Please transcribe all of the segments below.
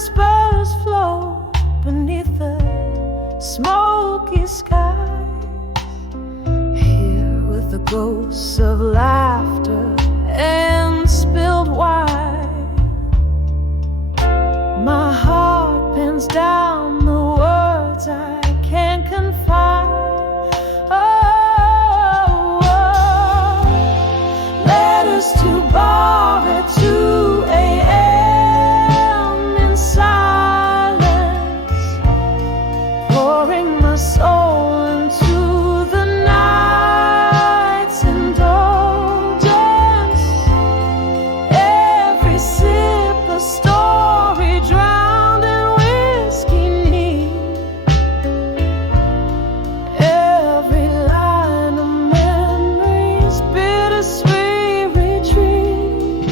whispers flow beneath the smoky sky. Here with the ghosts of laughter and spilled wine, my heart pins down the words I can't confine. Letters to bar at 2 a.m. in silence, pouring my soul into the night's indulgence. Every sip a story drowned in whiskey neat. Every line of memories bittersweet retreat.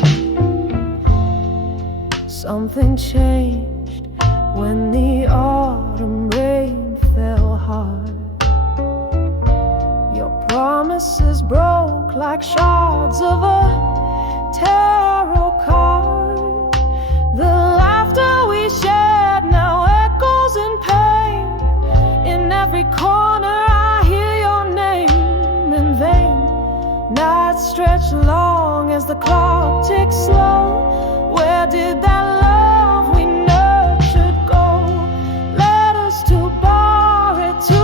Something changed when the autumn rain fell hard. Your promises broke like shards of a tarot card. The laughter we shared now echoes in pain. In every corner I hear your name in vain. Nights stretch long as the clock ticks slow. Where did that love we nurtured go? Letters to bar at 2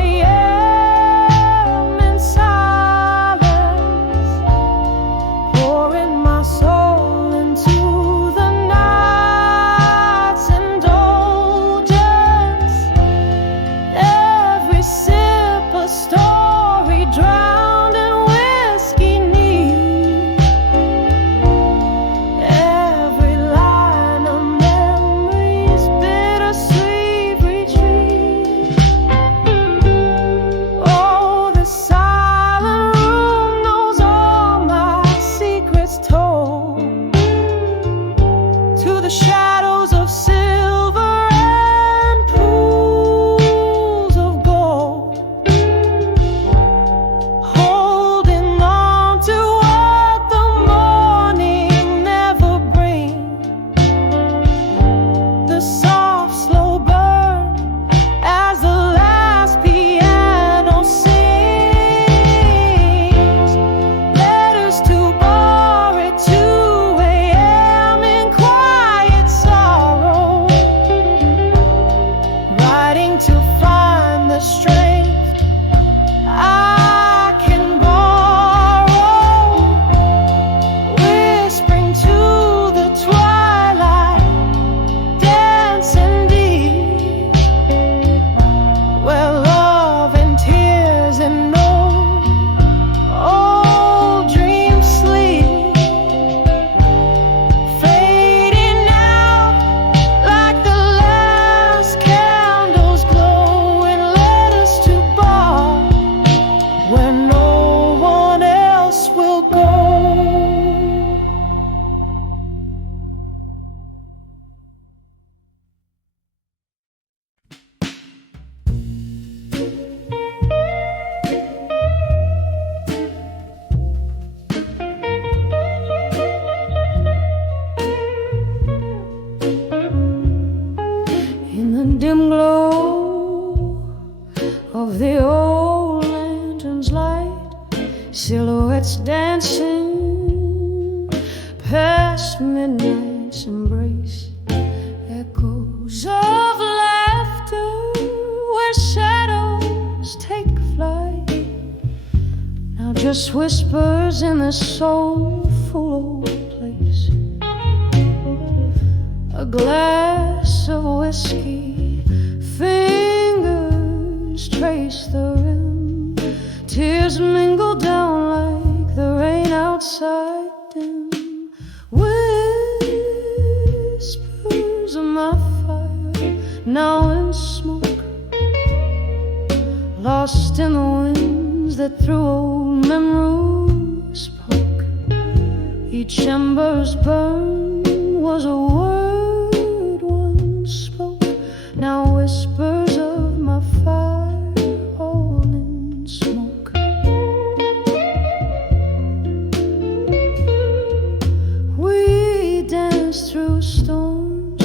a.m. in silence, pouring my soul into the night's indulgence. Every sip a story drowned in whiskey neat. Every line of memories bittersweet retreat. Oh, this silent room knows all my secrets told. To the shadows of silver and pools of gold, holding on to what the morning never brings. The soft slow burn as the last piano sings. Letters to bar at 2 a.m. in quiet sorrow, writing to find the strength I can borrow, whispering to the twilight, dancing deep, where love and tears and no old dreams sleep, fading out like the last candles glow in letters to bar where no one else will go. In the dim glow of the old lantern's light, silhouettes dancing past midnight's embrace, echoes of laughter where shadows take flight. Now just whispers in this soulful old place. A glass of whiskey, fingers trace the rim. Tears mingle down like the rain outside dim. Whispers of my fire, now in smoke, lost in the winds that through old memories spoke. Each ember's burn was a word once spoke. Now whispers of my fire, all in smoke. We dance through storms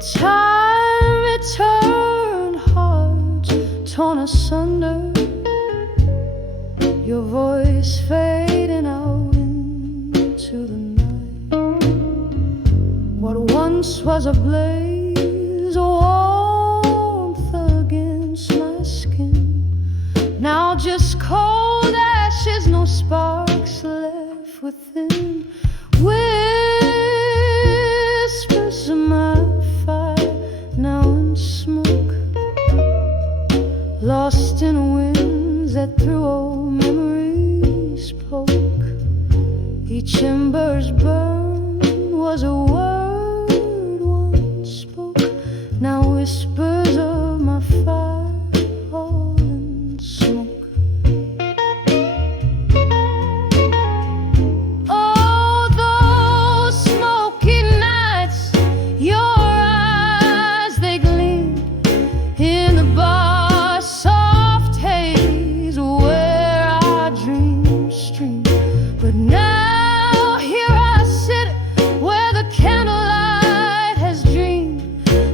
Time returned, hearts torn asunder, your voice fading out into the night. What once was a blaze, a warmth against my skin, now just cold ashes, no sparks left within. Whispers of my fire, now in smoke, lost in winds that through old memories poke. Each ember's burn was a word once spoke, now whispers of my fire, all in smoke. Oh, those smoky nights, your eyes, they gleamed in the bar, soft haze where our dreams streamed. But now here I sit where the candlelight has dreamed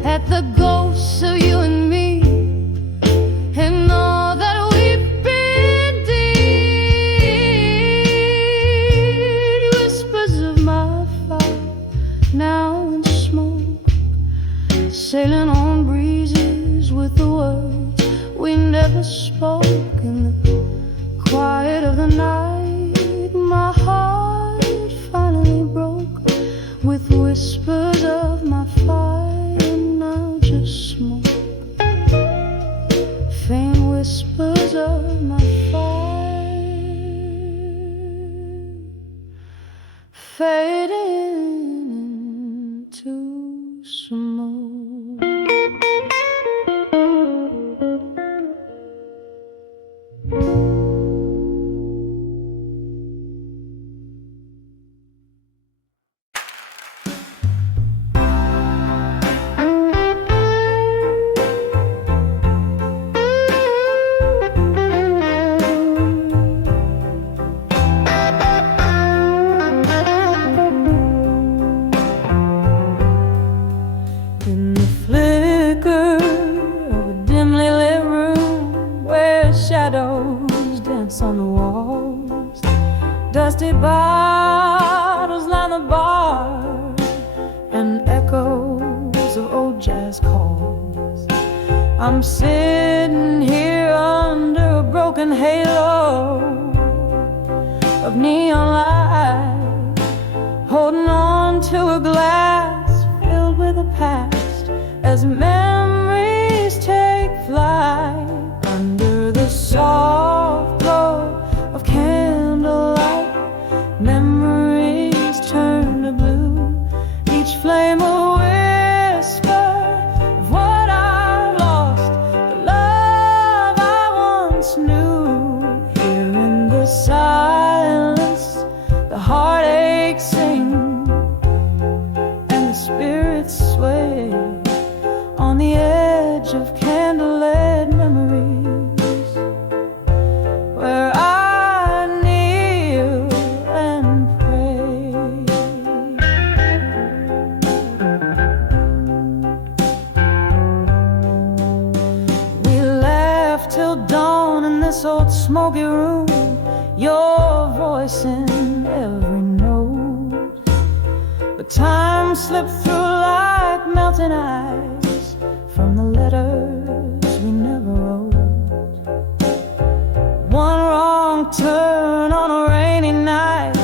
at the ghosts of you and me, and all that we've been deed. Whispers of my fire, now in smoke, sailing on breezes with the words we never spoke. In the quiet of the night, my heart finally broke with whispers of my fire, now just smoke. Faint whispers of my fire, fading into smoke. In the flicker of a dimly lit room where shadows dance on the walls, dusty bottles line the bar, and echoes of old jazz calls. I'm sitting here under a broken halo of neon light, holding on to a glass filled with the past as memories take flight under the soft glow of candlelight. Memories turn to blue, each flame a whisper of what I lost, the love I once knew. Here in the silence, the heartache sing and the spirits sway on the edge of candlelit memories, where I kneel and pray. We laughed till dawn in this old smoky room, your voice in every note. But time slipped through like melting ice from the letters we never wrote. One wrong turn on a rainy night,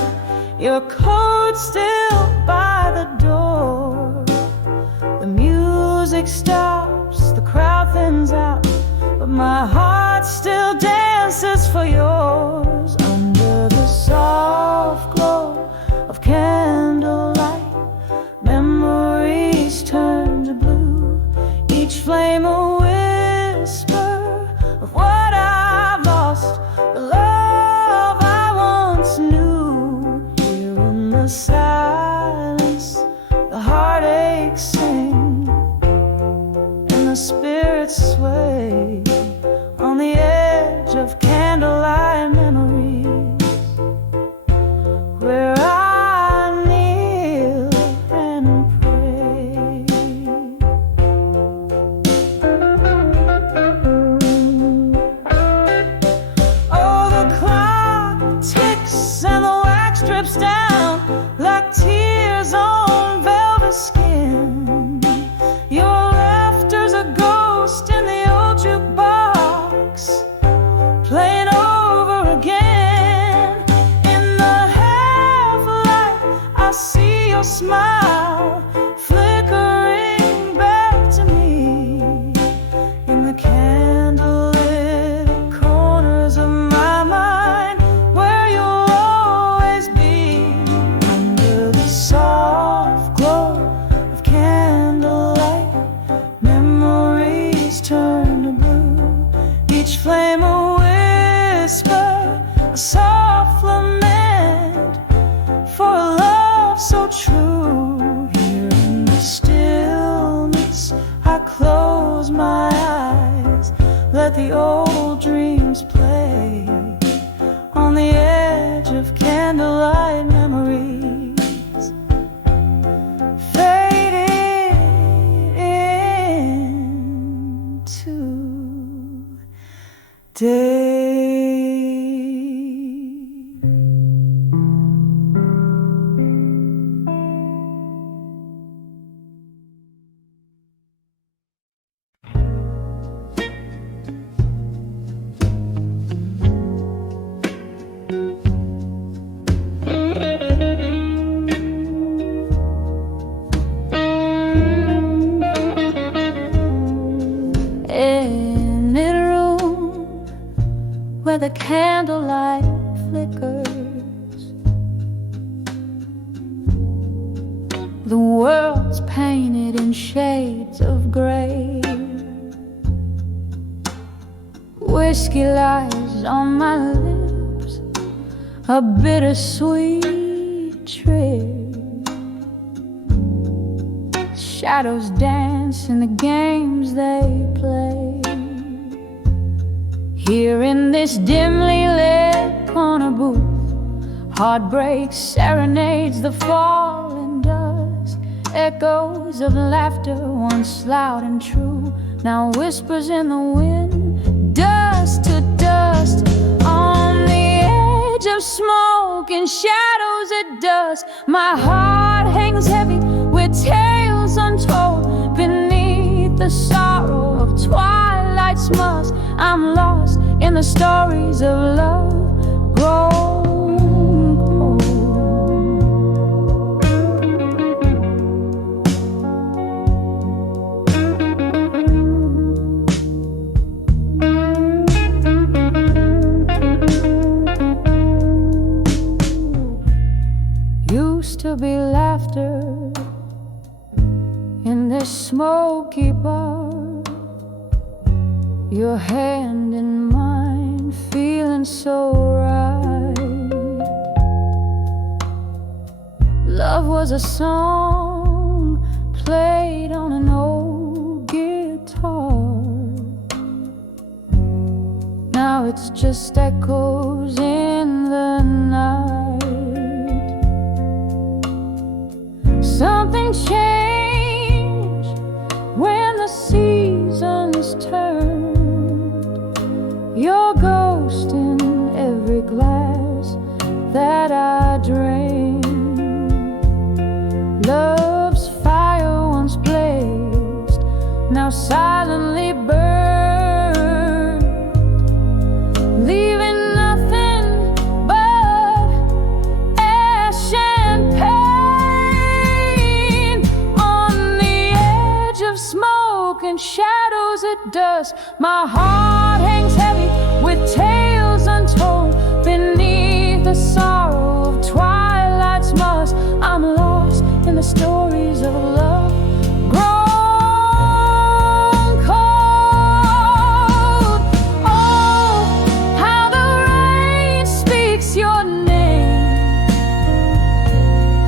your coat still by the door. The music stops, the crowd thins out, but my heart still dances for yours under the soft glow of candlelight. Memories turn to blue, each flame a whisper of what I've lost, the love I once knew. Here in the silence, the heartache sing and the spirits sway on the edge of candlelight memories, where I need each flame a whisper, a soft lament for a love so true. Here in the stillness I close my eyes, let the old dreams play on the edge of candlelight memories, faded into day. Where the candlelight flickers, the world's painted in shades of gray. Whiskey lies on my lips, a bittersweet trick. Shadows dance in the games they play. Here in this dimly lit corner booth, heartbreak serenades the falling dusk. Echoes of laughter once loud and true, now whispers in the wind, dust to dust. On the edge of smoke and shadows at dusk, my heart hangs heavy with tales untold. Beneath the sorrow of twilight's musk, I'm lost in the stories of love grown cold. Used to be laughter in this smoky bar, your hand in mine, feeling so right. Love was a song played on an old guitar. Now it's just echoes in the night. Something changed when the seasons turned. Your ghost in every glass that I drained. Love's fire once blazed, now silently burned, leaving nothing but ash and pain. On the edge of smoke and shadows at dusk, my heart hangs heavy with tales untold. Beneath the sorrow of twilight's musk, I'm lost in the stories of love grown cold. Oh, how the rain speaks your name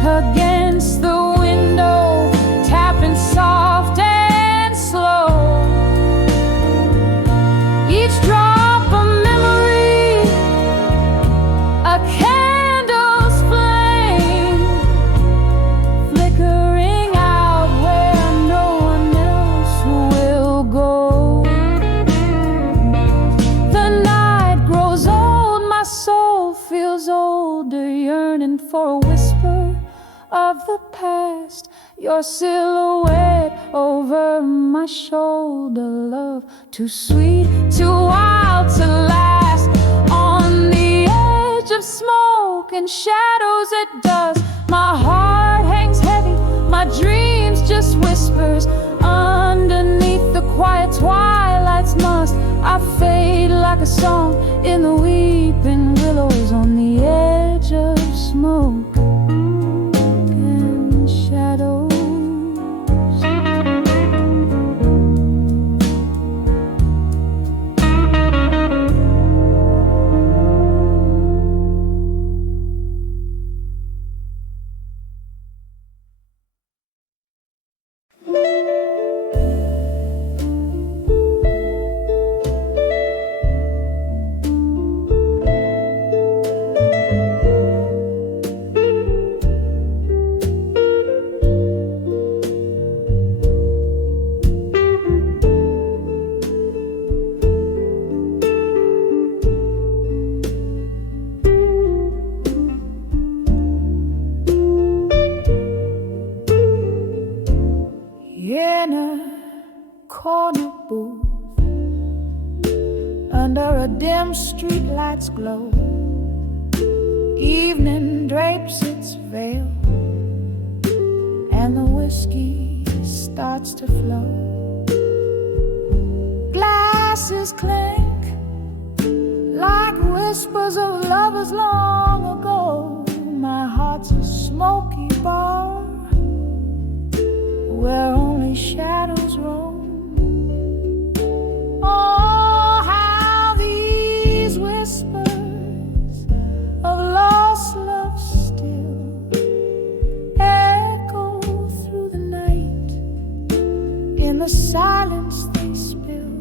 against the window, tapping soft and slow. Each drop a memory, a candle's flame, flickering out where no one else will go. The night grows old, my soul feels older, yearning for a whisper of the past. Your silhouette over my shoulder, love too sweet, too wild to last. On the edge of smoke and shadows at dusk, my heart hangs heavy, my dreams just whispers. Underneath the quiet twilight's musk, I fade like a song in the weeping willows. On the edge of smoke and shadows. under a dim streetlight's glow. Evening drapes its veil, and the whiskey starts to flow. Glasses clink like whispers of lovers long ago. My heart's a smoky bar where only shadows roam. Oh, how these whispers of lost love still echo through the night. In the silence they spill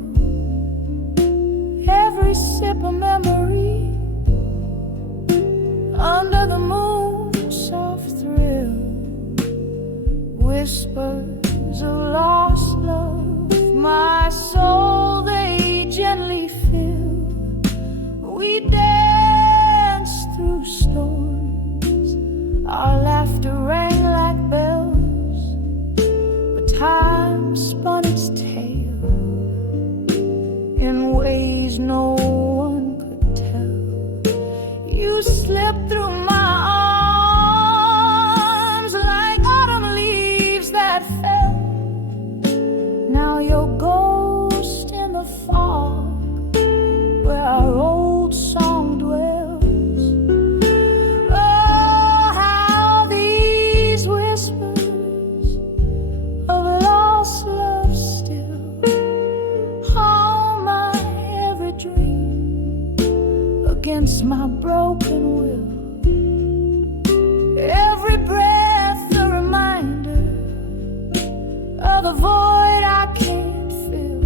every sip of memory. Under the moon's soft thrill, whispers of lost love, my soul they gently fill. We dance through storms, our laughter rang like bells, but time spun its tale in ways no one could tell. You slipped through my arms like autumn leaves that fell. Now your ghost in the fog where our old song dwells. Oh, how these whispers of lost love still haunt my every dream against my broken will. Every breath a reminder of the void I can't fill.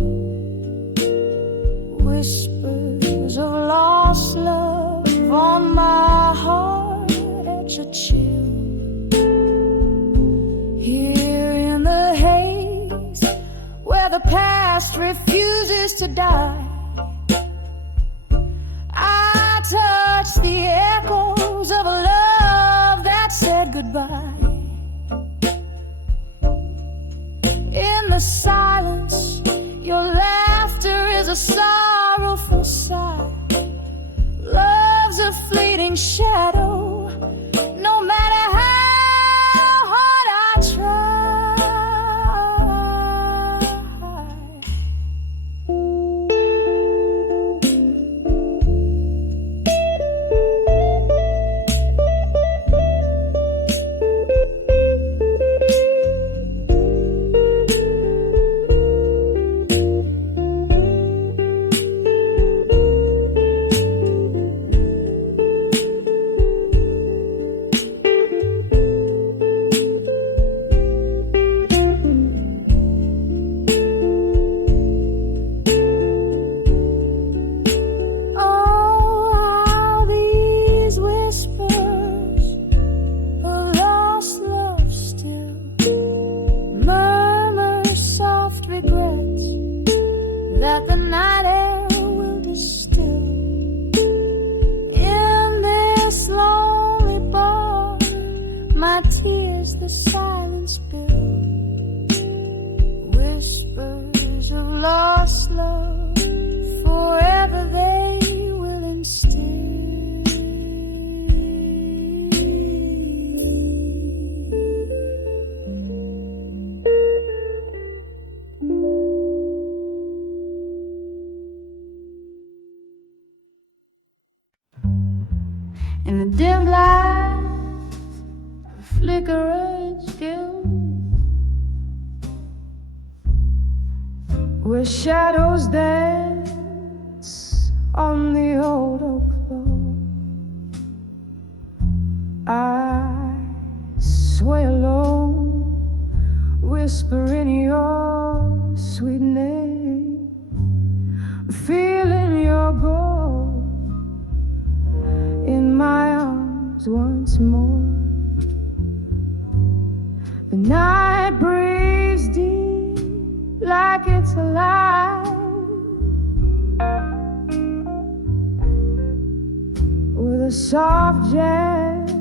Whispers of lost love on my heart etch a chill. Here in the haze where the past refuses to die, I touch the echoes of a love that said goodbye. In the silence, your laughter is a sorrowful sigh. Love's a fleeting shadow, no matter how hard I try. In the dim light, a flickering skill, where shadows dance on the old oak floor. I sway alone, whispering your sweet name, feeling your gold in my arms once more. The night breathes deep like it's alive, with a soft jazz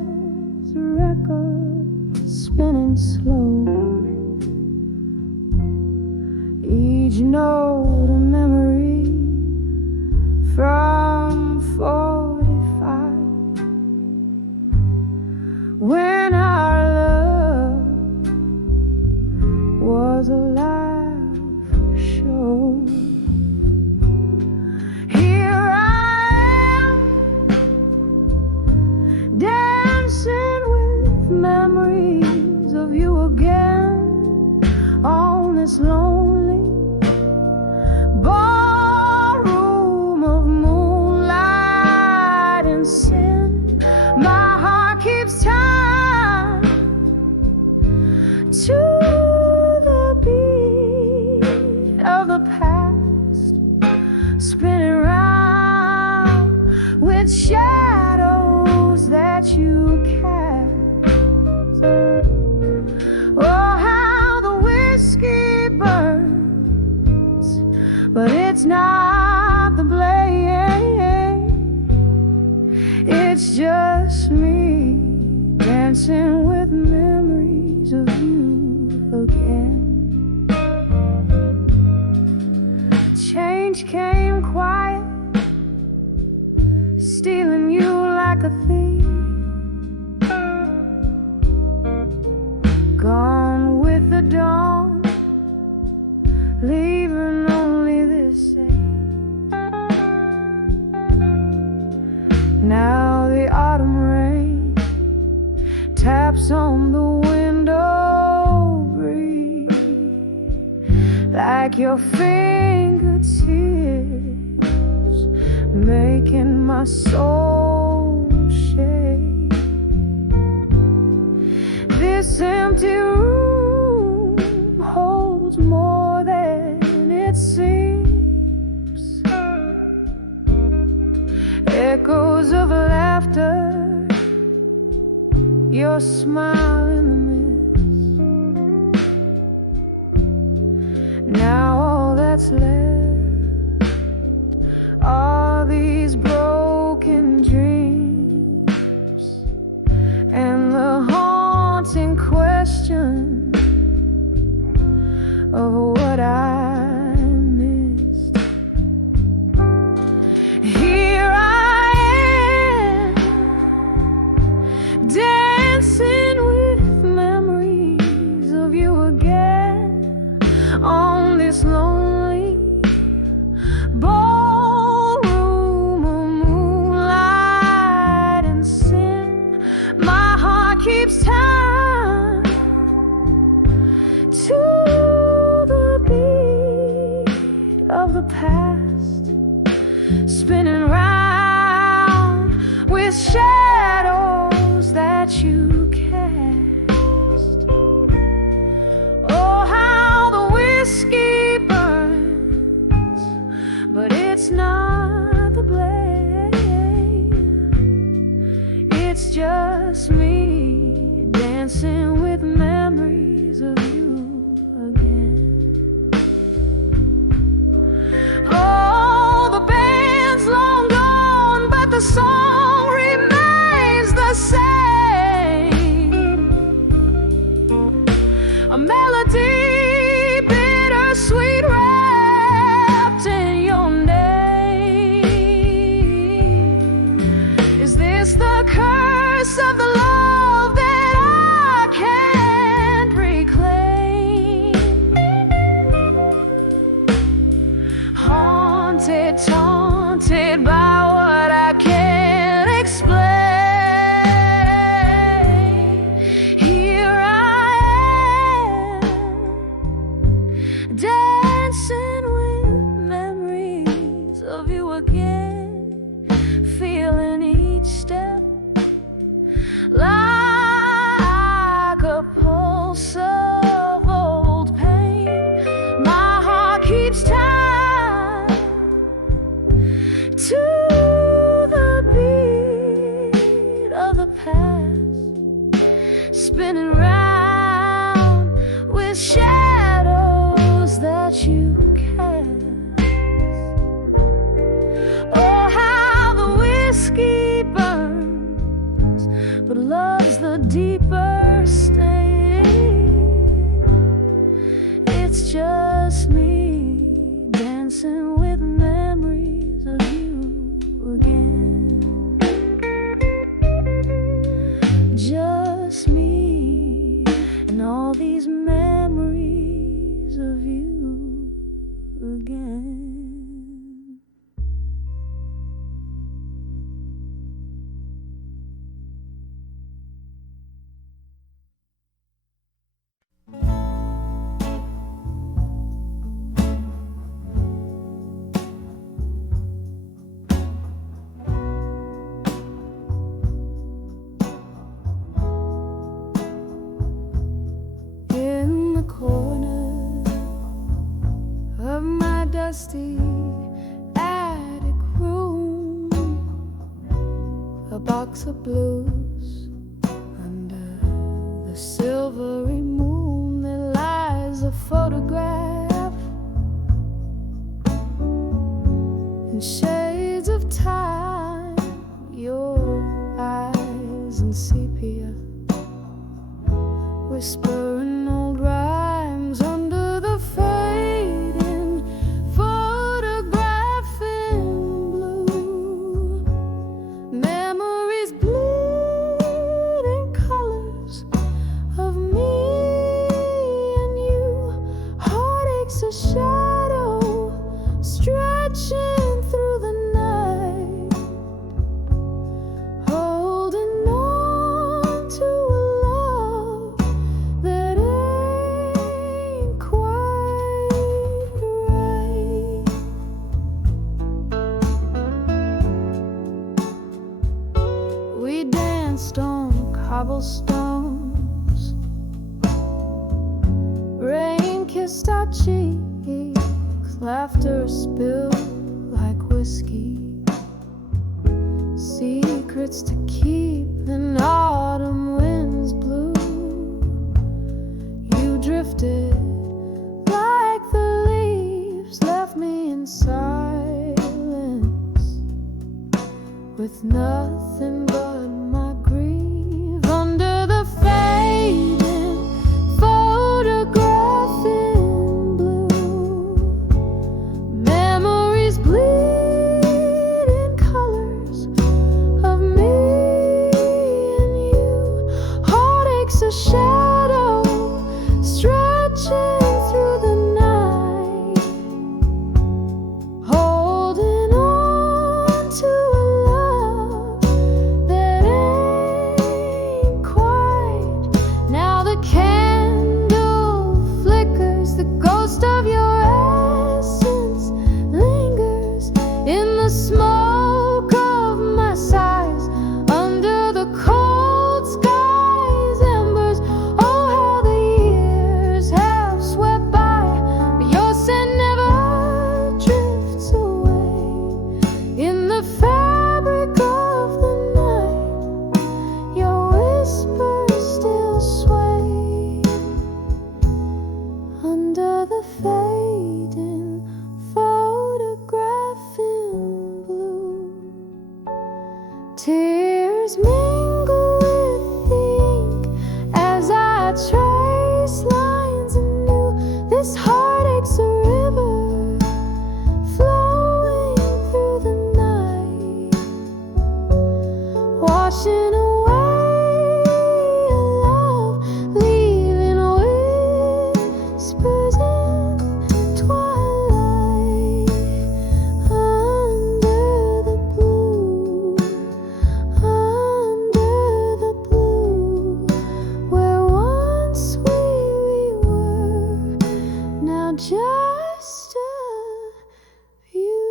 record spinning slow. Each note a memory from 45, when our love was a live show. Here I am, dancing with memories of you again, on this lonely ballroom of moonlight and sin. My heart keeps time to the beat of the past, spinning round with shadows that you cast. Oh, how the whiskey burns, but it's not the blame. It's just me dancing with memories of you again. Change came quiet, stealing you like a thief. Gone with the dawn, leaving only this ache. Now the autumn rain taps on the window, breathe like your fingertips, making my soul shake. This empty room holds more than it seems. Echoes of laughter, your smile in the mist. Now all that's left are these broken dreams and the haunting question of what I missed. Here I am, dancing with memories of you again, on this lonely ballroom of moonlight and sin. My heart keeps time to the beat of the past, spinning round with shadows that you cast. Oh, how the whiskey burns, but it's not the blame. It's just me dancing with memories of you again. Oh, the band's long gone, but the song remains the same. A melody bittersweet, wrapped in your name. Is this the curse of the love that I can't reclaim? Haunted, taunted by what I can't explain. Here I am, dancing with memories of you again, feeling each step like a pulse of old pain. My heart keeps time to the beat of the past, spinning round with shadows that you cast. Oh, how the whiskey burns, but love's the deeper stain. It's just me dancing with memories of you dusty attic room, a box of blues under the silvery moon. There lies a photograph in shades of time, your eyes in sepia, whispering old rhymes under the fading photograph in blue. Memories bleed in colors of me and you. Heartaches a shadow stretching through the night, holding on to a love that ain't quite right. We danced on cobblestones, rain kissed our cheeks, laughter spilled like whiskey, secrets to keep in autumn winds blew. You drifted like the leaves, left me in silence with nothing but my grief under the fading photograph in blue. Memories bleed in colors of me and you. Heartaches a shadow stretching through the night, holding on to a love that ain't quite. Now the candle flickers, the ghost of your essence lingers in the smoke of my sighs under the cold sky's embers. Oh, how the years have swept by, but your scent never drifts away. In the fabric of the night, your whispers still sway under the fading photograph in blue. Tears mingle with the ink as I trace lines anew. This heartache's a river flowing through the night, washing away a love, leaving whispers in twilight under the blue, where once we were, now just a view.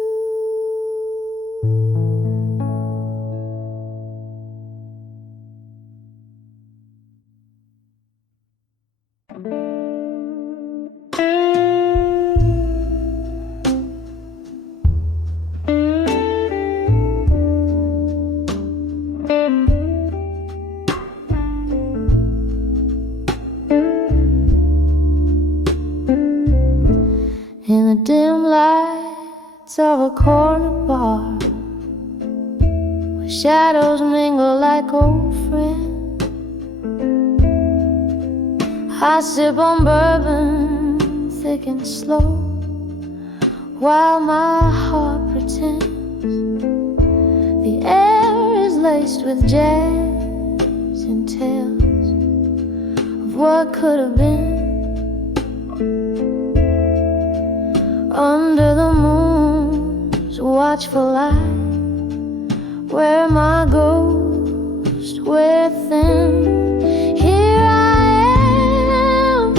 In the dim lights of a corner bar, where shadows mingle like old friends, I sip on bourbon thick and slow, while my heart pretends the air is laced with jazz and tales of what could have been. Under the moon's watchful light, where my ghost within. Here I am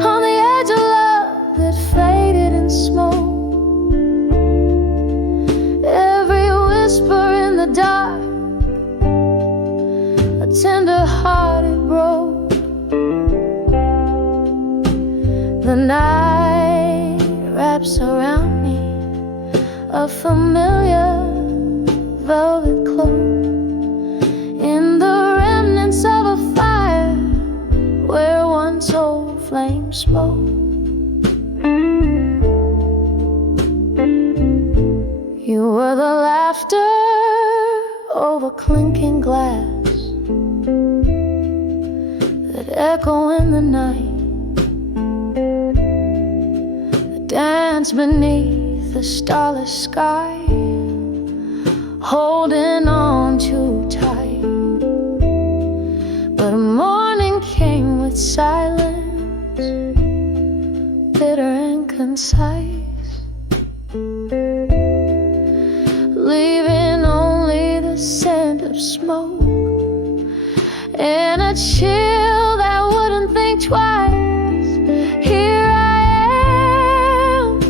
on the edge of love that faded in smoke. Every whisper in the dark, a tender heart it broke. The night wraps a familiar velvet cloak in the remnants of a fire where once old flames spoke. You were the laughter over clinking glass that echo in the night, the dance beneath the starless sky, holding on too tight. But morning came with silence, bitter and concise, leaving only the scent of smoke and a chill that wouldn't think twice. Here I am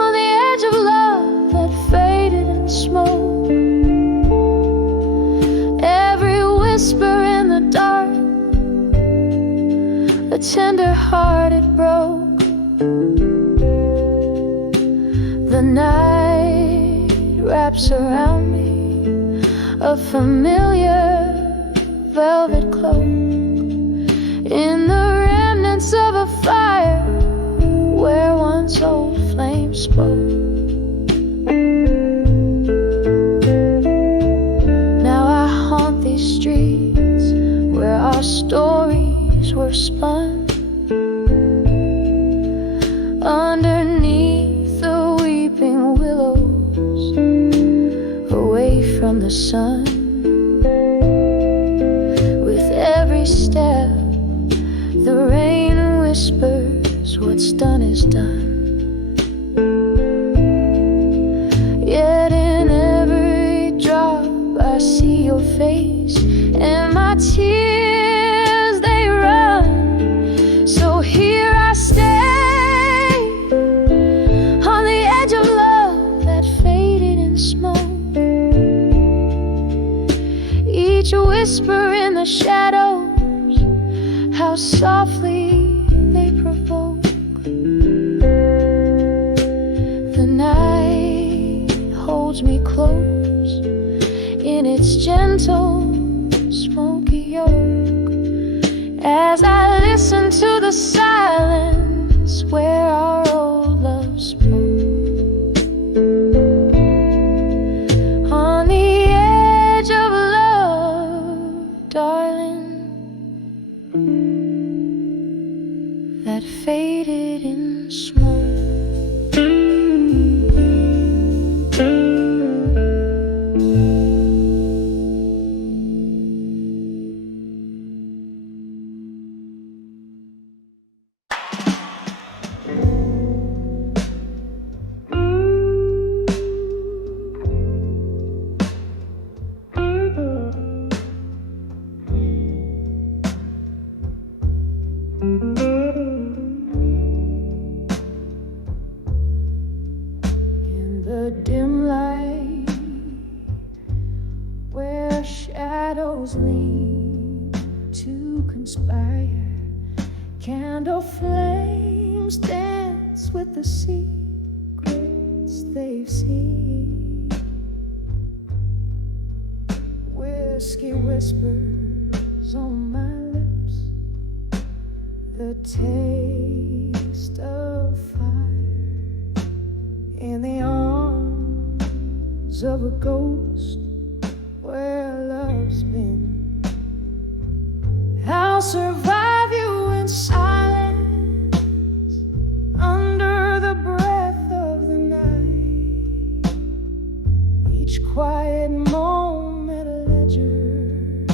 on the edge of love that faded in smoke. Every whisper in the dark, the tender heart it broke. The night wraps around me a familiar velvet cloak in the remnants of a fire where once old flames spoke. Now I haunt these streets where our stories were spun, underneath the weeping willows, away from the sun. With every step, the rain whispers, what's done is done. Yet in every drop I see your face, and my tears they run. So here I stay on the edge of love that faded in smoke. Each whisper in the shadows, how softly they provoke. The night holds me close in its gentle, smoky yoke, as I listen to the silence where our old love spoke. On the edge of love, darling, that faded in smoke. In the dim light where shadows lean to conspire, candle flames dance with the secrets they've seen. Whiskey whispers on my lips, the taste of fire in the arms of a ghost where love's been. I'll survive you in silence under the breath of the night. Each quiet moment a ledger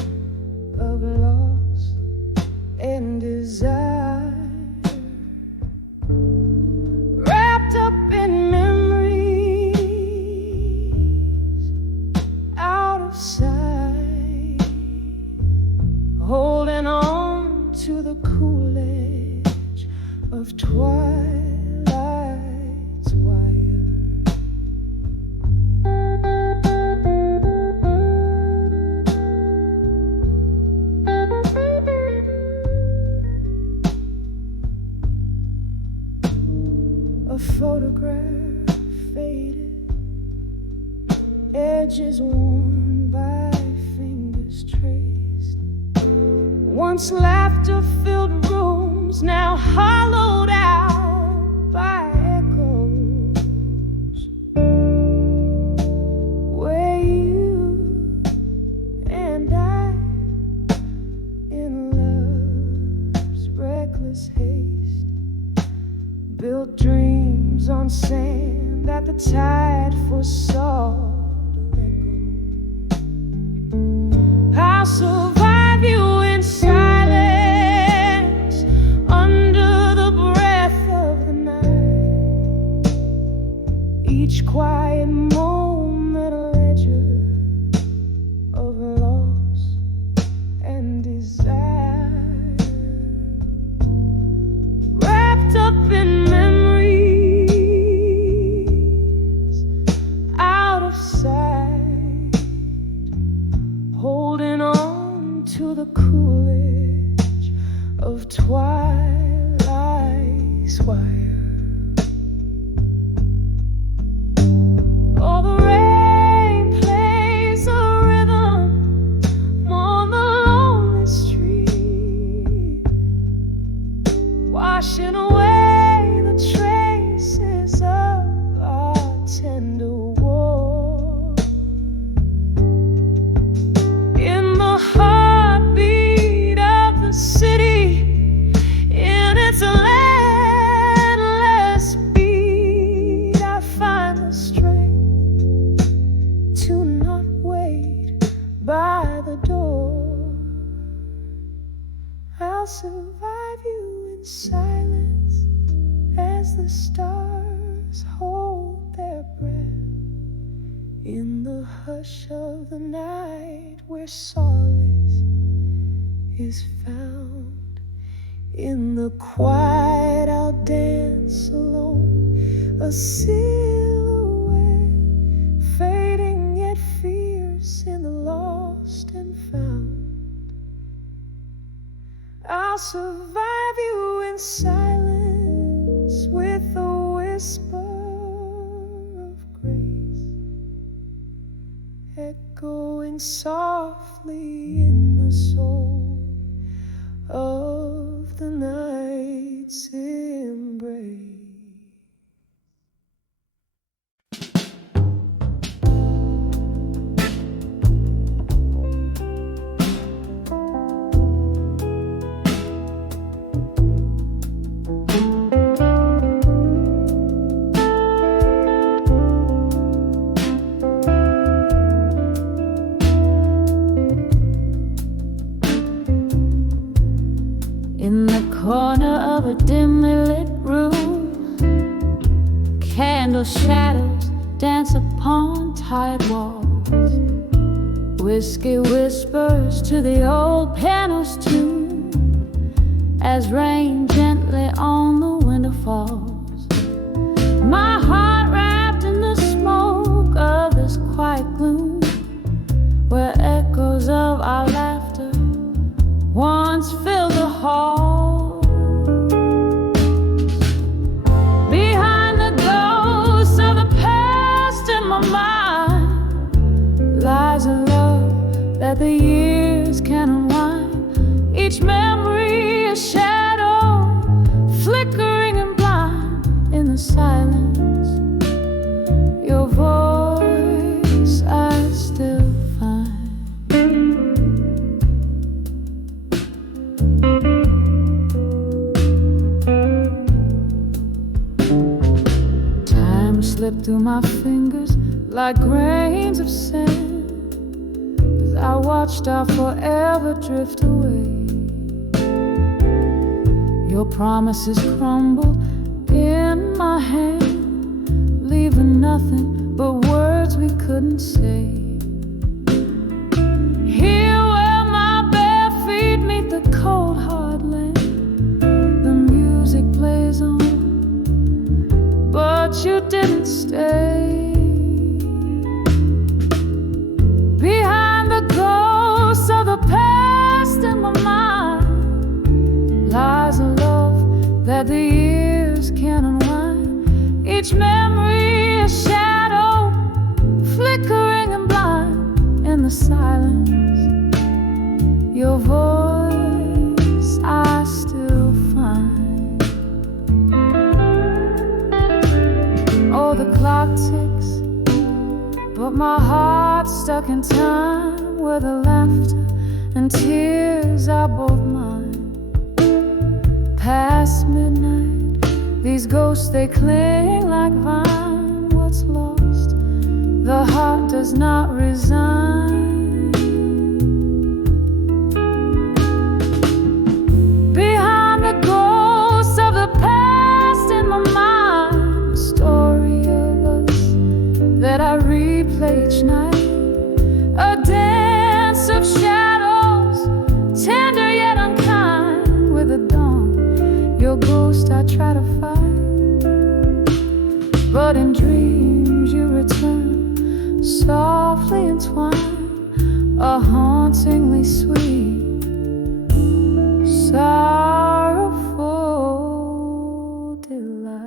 of loss and desire, wrapped up in memories out of sight, holding on to the cool edge of twilight's wire. edges worn by fingers traced. Once laughter-filled rooms, now hollowed out by echoes, where you and I, in love's reckless haste, built dreams on sand that the tide foresaw to let go. I'll survive you in silence, under the breath of the night. Each quiet moment a ledger of loss and desire, wrapped up in memories out of sight, holding on to the cool edge of twilight's wire. Oh, the rain plays a rhythm on the lonely street, washing away the traces of our tender war. In the heartbeat of the city, in its endless beat, I find the strength to not wait by the door. I'll survive you in silence as the stars hold their breath, in the hush of the night where solace is found. In the quiet I'll dance alone, a silhouette fading yet fierce in the lost and found. I'll survive you in silence with a whisper of grace, echoing softly in the soul of the night's embrace. In the corner of a dimly lit room, candle shadows dance upon tired walls. Whiskey whispers to the old piano's tune as rain gently on the window falls. My heart wrapped in the smoke of this quiet gloom, where echoes of our laughter once filled the hall. Behind the ghosts of the past in my mind lies a love that the years can unwind. Each memory a shadow, flickering and blind in the silence. Your voice I still find. Slip through my fingers like grains of sand as I watched our forever drift away. Your promises crumbled in my hand, leaving nothing but words we couldn't say. Here where my bare feet meet the cold hard land, the music plays on, but you didn't stay. Behind the ghosts of the past in my mind lies a love that the years can unwind. Each memory a shadow, flickering my heart stuck in time, where the laughter and tears are both mine. Past midnight, these ghosts they cling like vine. What's lost, the heart does not resign. Behind the ghosts of the past in my mind, a story of us that I replay each night. A dance of shadows, tender yet unkind. With the dawn, your ghost I try to fight, but in dreams you return, softly entwined, a hauntingly sweet, sorrowful delight.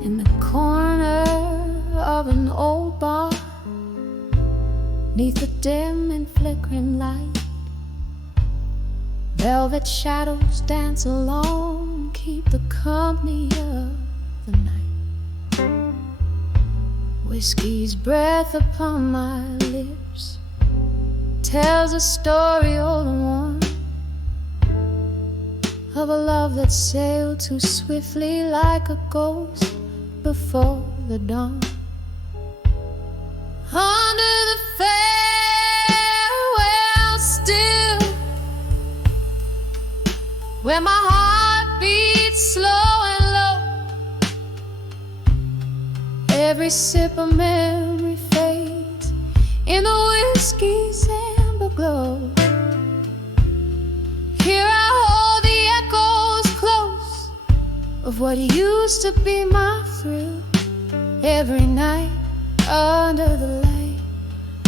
In the corner of an old bar, neath the dim and flickering light, velvet shadows dance along, keep the company of the night. Whiskey's breath upon my lips tells a story old and worn, of a love that sailed too swiftly like a ghost before the dawn. Under the farewell still, where my heart beats slow and low, every sip of memory fades in the whiskey's amber glow. Here I hold the echoes close of what used to be my thrill. Every night under the light,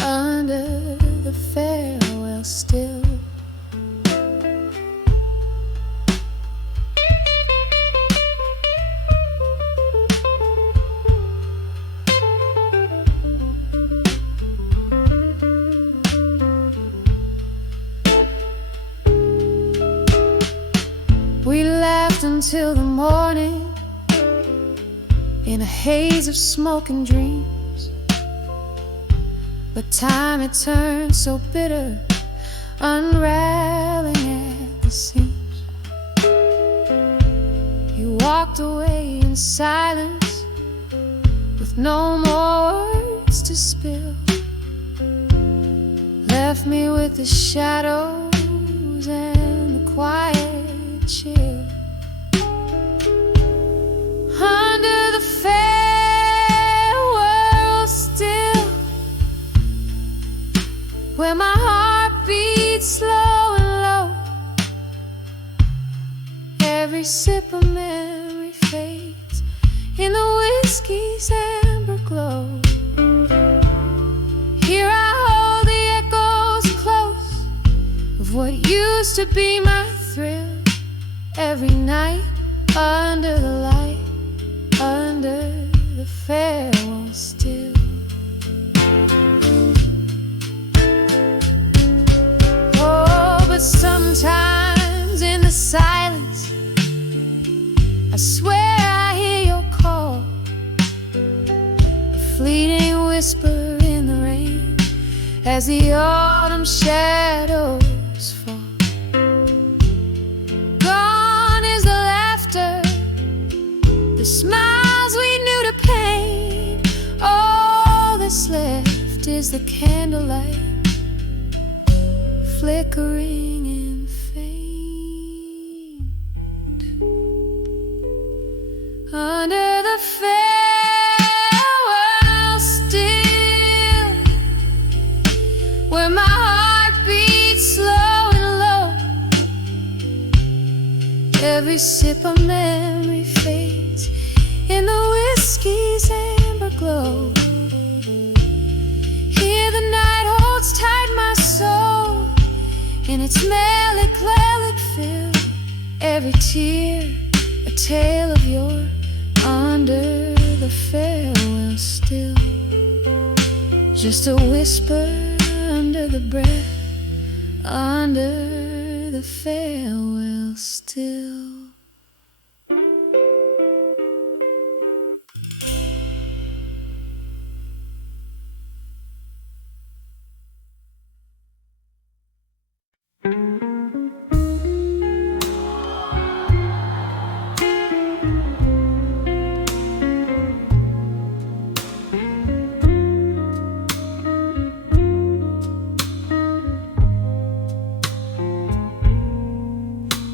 under the farewell still. We laughed until the morning in a haze of smoke and dreams, but time it turned so bitter, unraveling at the seams. You walked away in silence with no more words to spill, left me with the shadows and the quiet chill. Under the farewell still, where my heart beats slow and low, every sip of memory fades in the whiskey's amber glow. Here I hold the echoes close of what used to be my thrill. Every night under the light, under the farewell still. Oh, but sometimes in the silence, I swear I hear your call, a fleeting whisper in the rain as the autumn shadows fall. Gone is the laughter, the smiles we knew to pain. All that's left is the candlelight, flickering and faint. Under the farewell still, where my heart beats slow and low, every sip of memory fades in the whiskey's amber glow. Here the night holds tight my soul, in its melancholic fill. Every tear, a tale of yore, under the farewell still. Just a whisper under the breath, under the farewell still.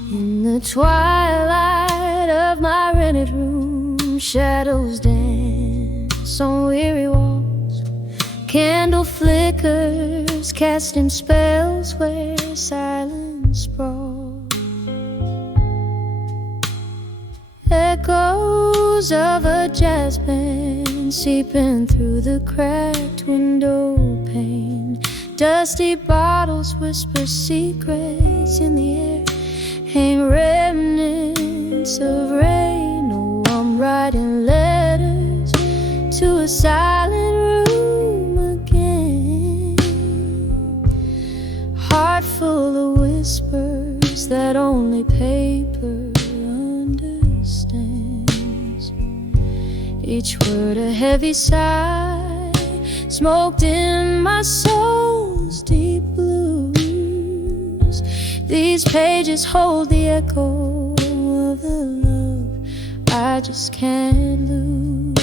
In the twilight of my rented room, shadows dance on weary walls. Candle flickers, casting spells where silence sprawls. Echoes of a jazz band seeping through the cracked window pane. Dusty bottles whisper secrets in the air, hang remnants of rain. Oh, I'm writing letters to a silent room again. Heart full of whispers that only paper understands. Each word a heavy sigh, smoked in my soul's deep blues. These pages hold the echo of the love I just can't lose.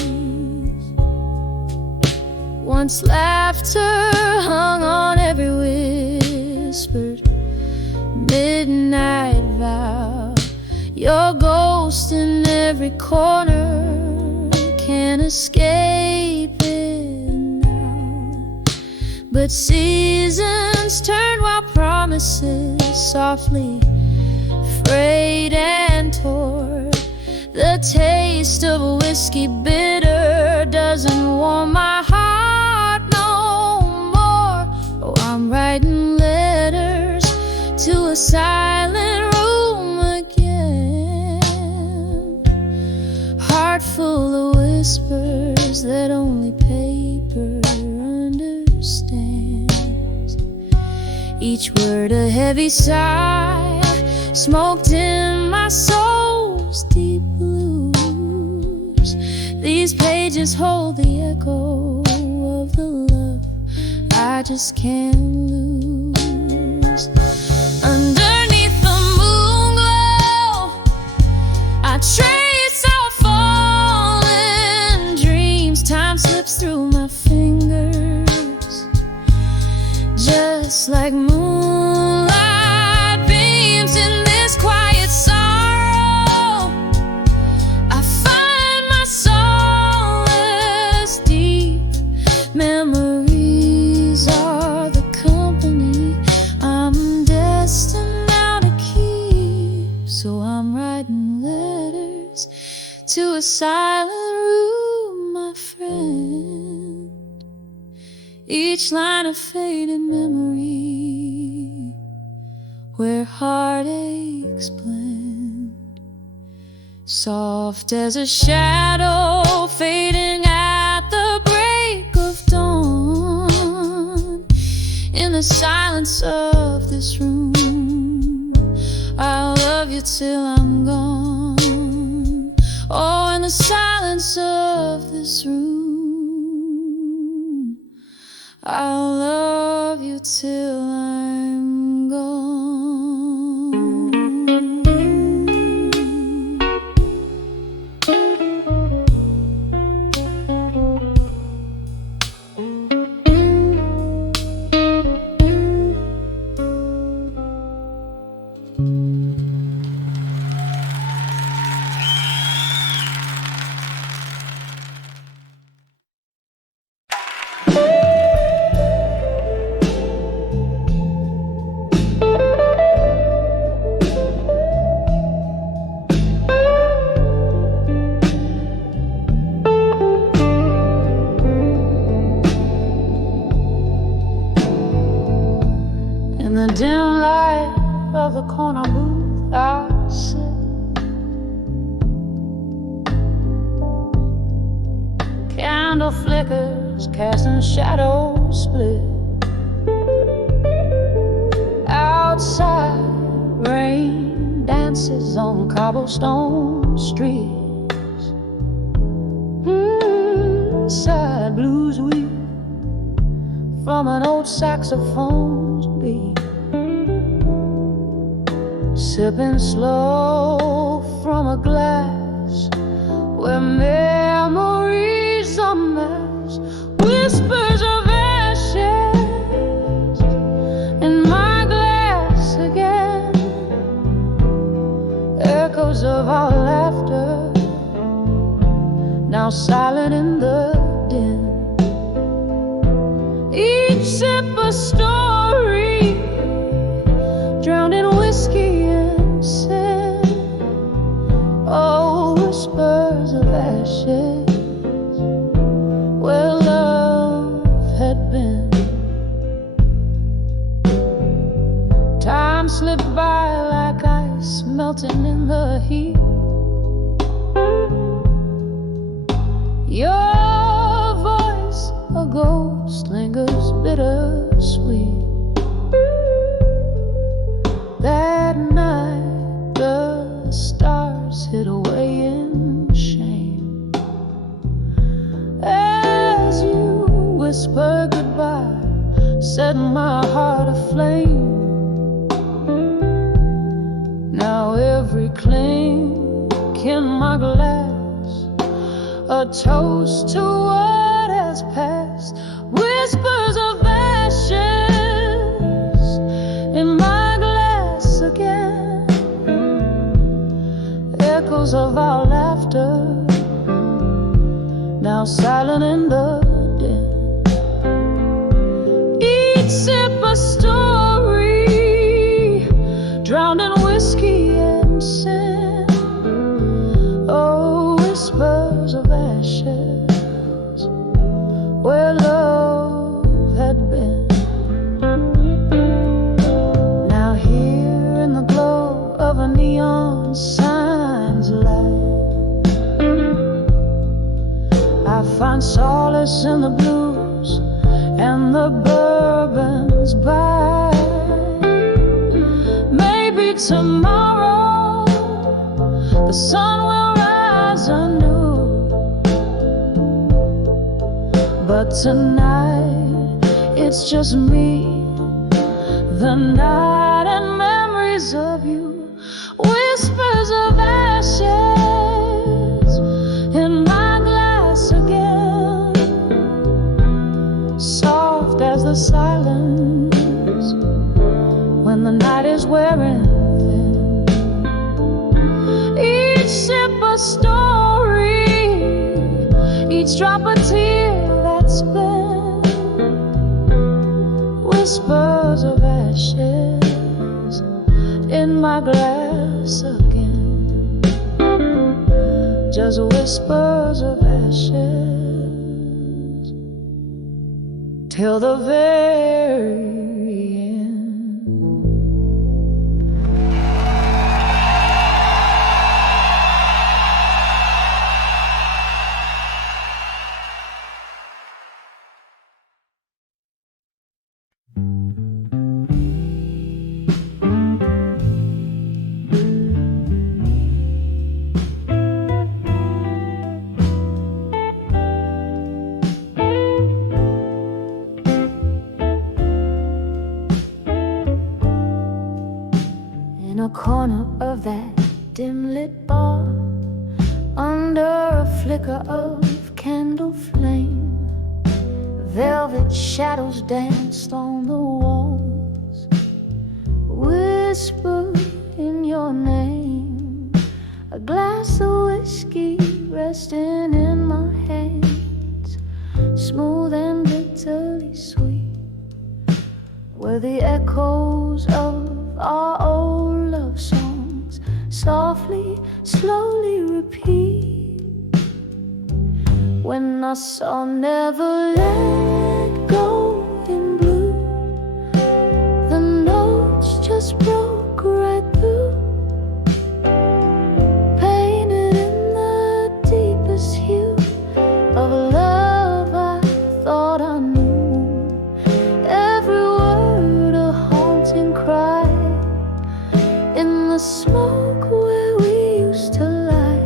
Once laughter hung on every whispered midnight vow. Your ghost in every corner, can't escape it now. But seasons turn while promises softly frayed and tore. The taste of a whiskey bitter doesn't warm my heart no more. Oh, I'm writing letters to a silent room again. Heart full of whispers that only paper understands. Each word a heavy sigh, smoked in my soul's deep blues. These pages hold the echo of the love I just can't lose. Underneath the moon glow, I trace our fallen dreams. Time slips through my fingers, just like moonlight beams in this quiet sorrow. I find my solace deep. Memories are the company I'm destined now to keep. So I'm writing letters to a silent room, my friend. Each line a faded memory where heartaches blend, soft as a shadow fading at the break of dawn. In the silence of this room, I'll love you till I'm gone. Oh, in the silence of this room, I'll love you till I'm gone. In the dim light of the corner booth I sit. Candle flickers, casting shadows split. Outside, rain dances on cobblestone streets. Inside, blues weep from an old saxophone's beat. Sipping slow from a glass where memories are masked. Whispers of ashes in my glass again. Echoes of our laughter, now silent in the din. Each sip a story, drowned in whiskey and sin. Oh, whispers of ashes, where love had been. Time slipped by like ice melting in the heat. Your voice, a ghost, lingers bittersweet. That night the stars hid away in shame. As you whisper goodbye, set my heart aflame. Now every clink in my glass, a toast to what has passed. Whispers of ashes in my glass again. Echoes of our laughter, now silent in the din. Each sip a story, drowned in whiskey and sin. Oh, whispers of ashes, where love had been. Now here in the glow of a neon sign's light, I find solace in the blues and the bourbon's by. Maybe tomorrow the sun will rise anew, but tonight it's just me, the night and memories of you. Whispers of ashes in my glass again. Soft as the silence when the night is wearing thin. Each sip a story, each drop a tear that's been. Whispers of ashes in my glass again. Just whispers of ashes till the very end. In a corner of that dim-lit bar, under a flicker of candle flame, velvet shadows danced on the walls. Whisper in your name, a glass of whiskey resting in my hands, smooth and bitterly sweet, where the echoes of our old love songs softly, slowly repeat. When I saw Never Let Go in blue, the note just broke right through, painted in the deepest hue of a love I thought I knew. Every word a haunting cry in the smoke where we used to lie,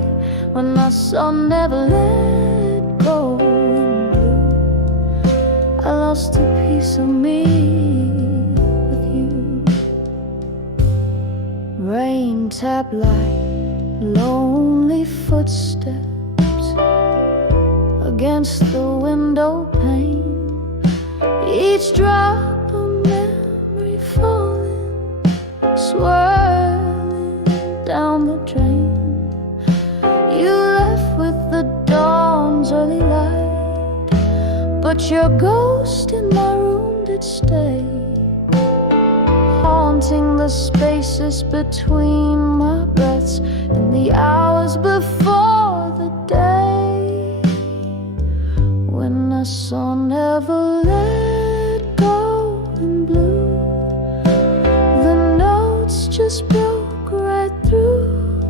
when our sun never let go in blue. I lost a piece of me with you. Rain tap like lonely footsteps against the window pane, each drop a memory falling, swirling down the drain. You left with the dawn's early light, but your ghost in my room did stay, haunting the spaces between my breaths and the hours before the day when the sun never let go in blue. The notes just broke right through,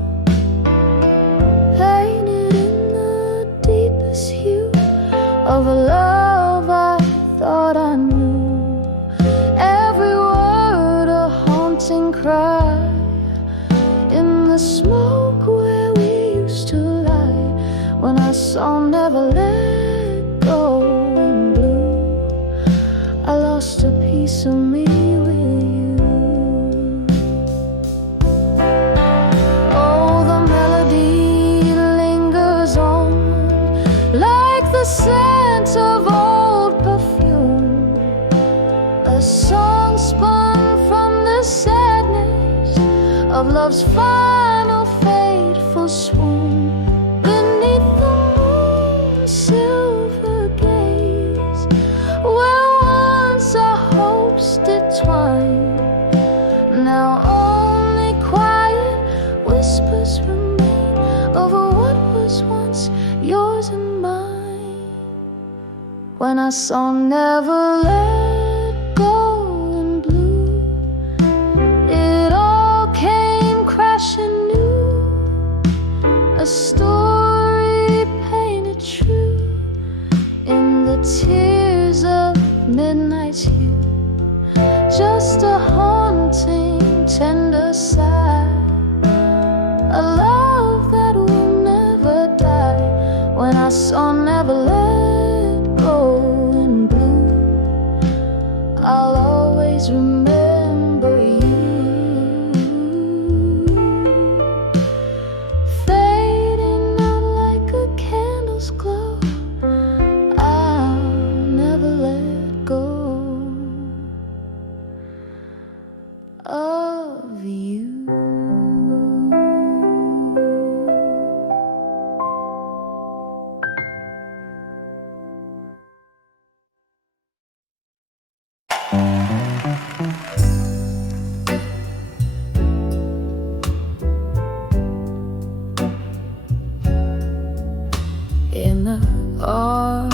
painted in the deepest hue of a love I thought I knew. Every word a haunting cry in the smoke where we used to lie, when our song never let go in blue. I lost a piece of me with you. Oh, the melody lingers on like the scent of old perfume, a song spun from the sadness of love's final fateful swoon. Beneath the moon's silver gaze, where once our hopes did twine, now only quiet whispers remain over what was once yours and mine, when our song never let go in blue. It all came crashing new, a story painted true in the tears of midnight's hue, just a haunting tender sigh, a love that will never die, when our song never let go in blue. I'll always remember you, fading out like a candle's glow. I'll never let go of you. In the awe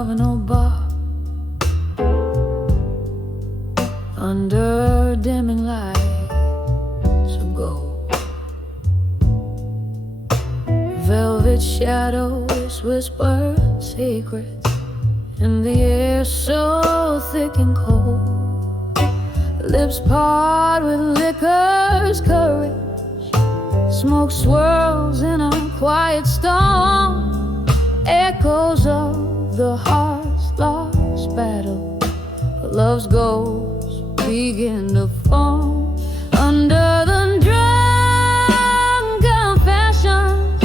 of an old bar, under dimming lights of gold, velvet shadows whisper secrets in the air so thick and cold. Lips part with liquor's courage, smoke swirls in a quiet storm, echoes of the heart's lost battle, love's ghosts begin to form under the drunk confessions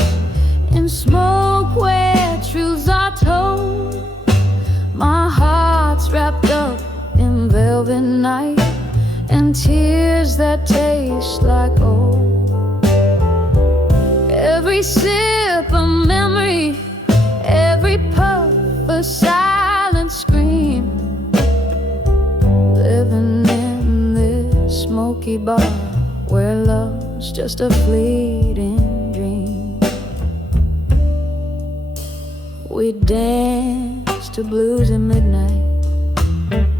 in smoke where truths are told. My heart's wrapped up in velvet night and tears that taste like old. Every sip a memory, every puff a silent scream, living in this smoky bar where love's just a fleeting dream. We danced to blues at midnight,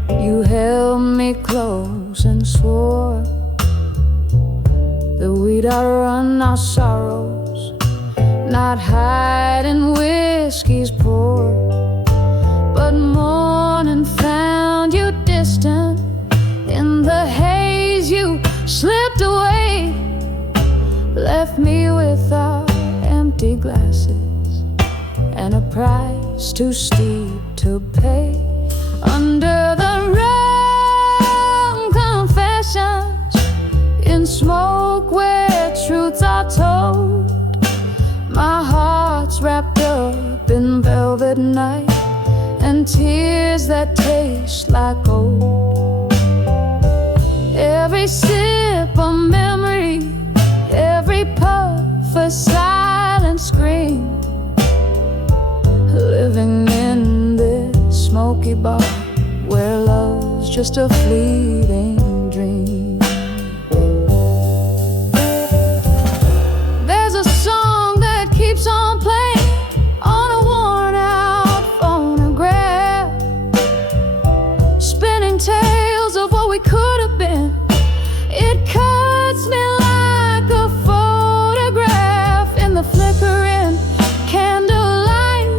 you held me close and swore that we'd outrun our sorrows, not hide in whiskey's pour. But morning found you distant. In the haze you slipped away, left me with our empty glasses and a price too steep to pay. Under the rum confessions, in smoke where truths are told, my heart's wrapped up in velvet night and tears that taste like gold. Every sip a memory, every puff a silent scream, living in this smoky bar where love's just a fleeting dream. There's a song that keeps on playing on a worn out phonograph, spinning tales of what we could have been. It cuts me like a photograph. In the flickering candlelight,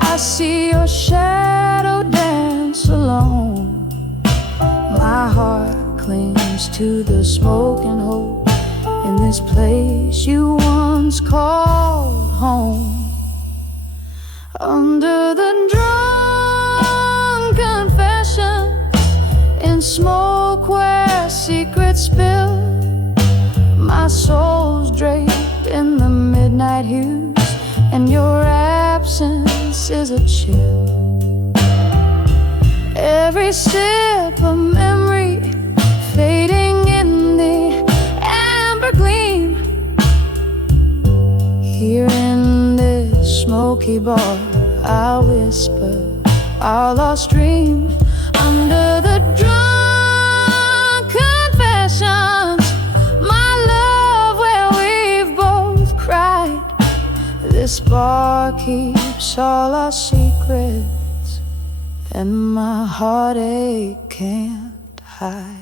I see your shadow dance alone. My heart clings to the smoking hope in this place you once called home. Under the drunk confession, in smoke where secrets spill, my soul's draped in the midnight hues, and your absence is a chill. Every sip a memory, fading in the amber gleam. Here in this smoky bar, I whisper our lost dream. Under the drunk confessions, my love, where we've both cried. This bar keeps all our secrets, and my heartache can't hide.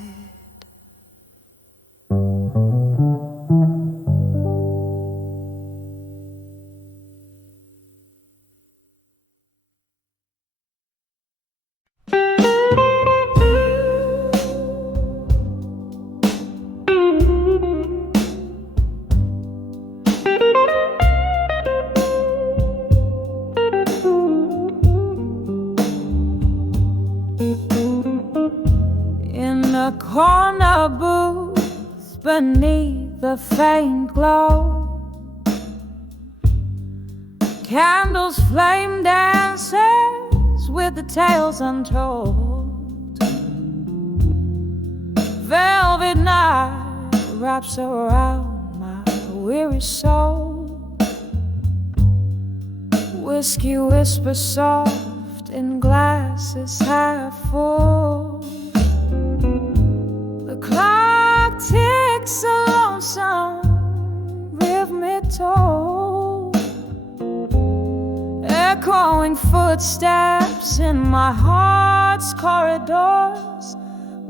In a corner booth beneath the faint glow, candles flame dances with the tales untold. Velvet night wraps around my weary soul. Whiskey whispers soft in glasses half full. The clock ticks a lonesome rhythmic toll, echoing footsteps in my heart's corridors.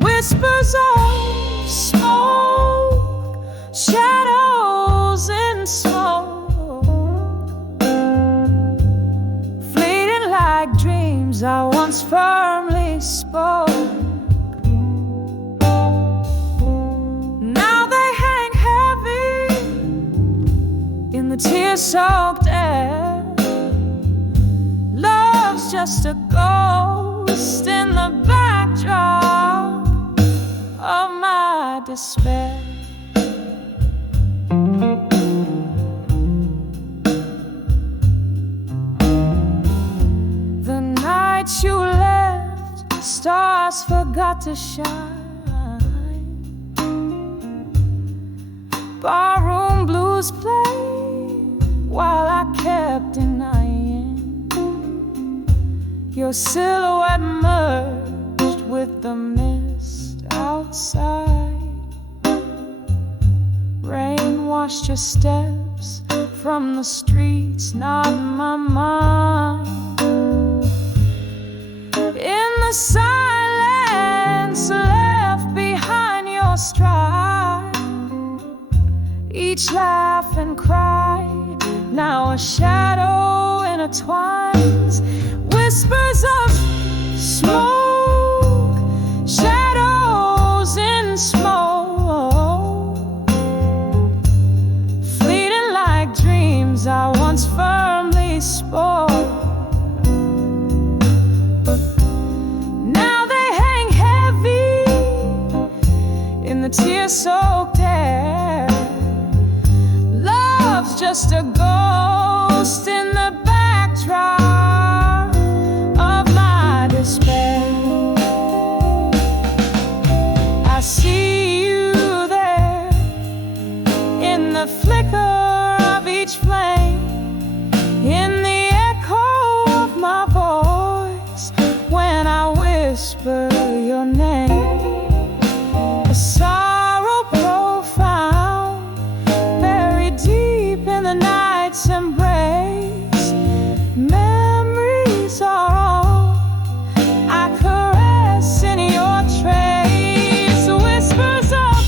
Whispers of smoke, shadows in smoke, fleeting like dreams I once firmly spoke. Now they hang heavy in the tear-soaked air. Love's just a ghost in the backdrop of my despair. The night you left, stars forgot to shine. Barroom blues played while I kept denying. Your silhouette merged with the mist outside. Rain washed your steps from the streets, not my mind. In the silence left behind your stride, each laugh and cry. Now a shadow intertwines, whispers of smoke, shadows in smoke, fleeting like dreams I once firmly spoke. Now they hang heavy in the tear-soaked air. Love's just a ghost in the backdrop of my despair. I see you there in the flicker of each flame, in the echo of my voice when I whisper your name. A sorrow profound, buried deep in the night's embrace. Memories are all I caress in your trace. Whispers of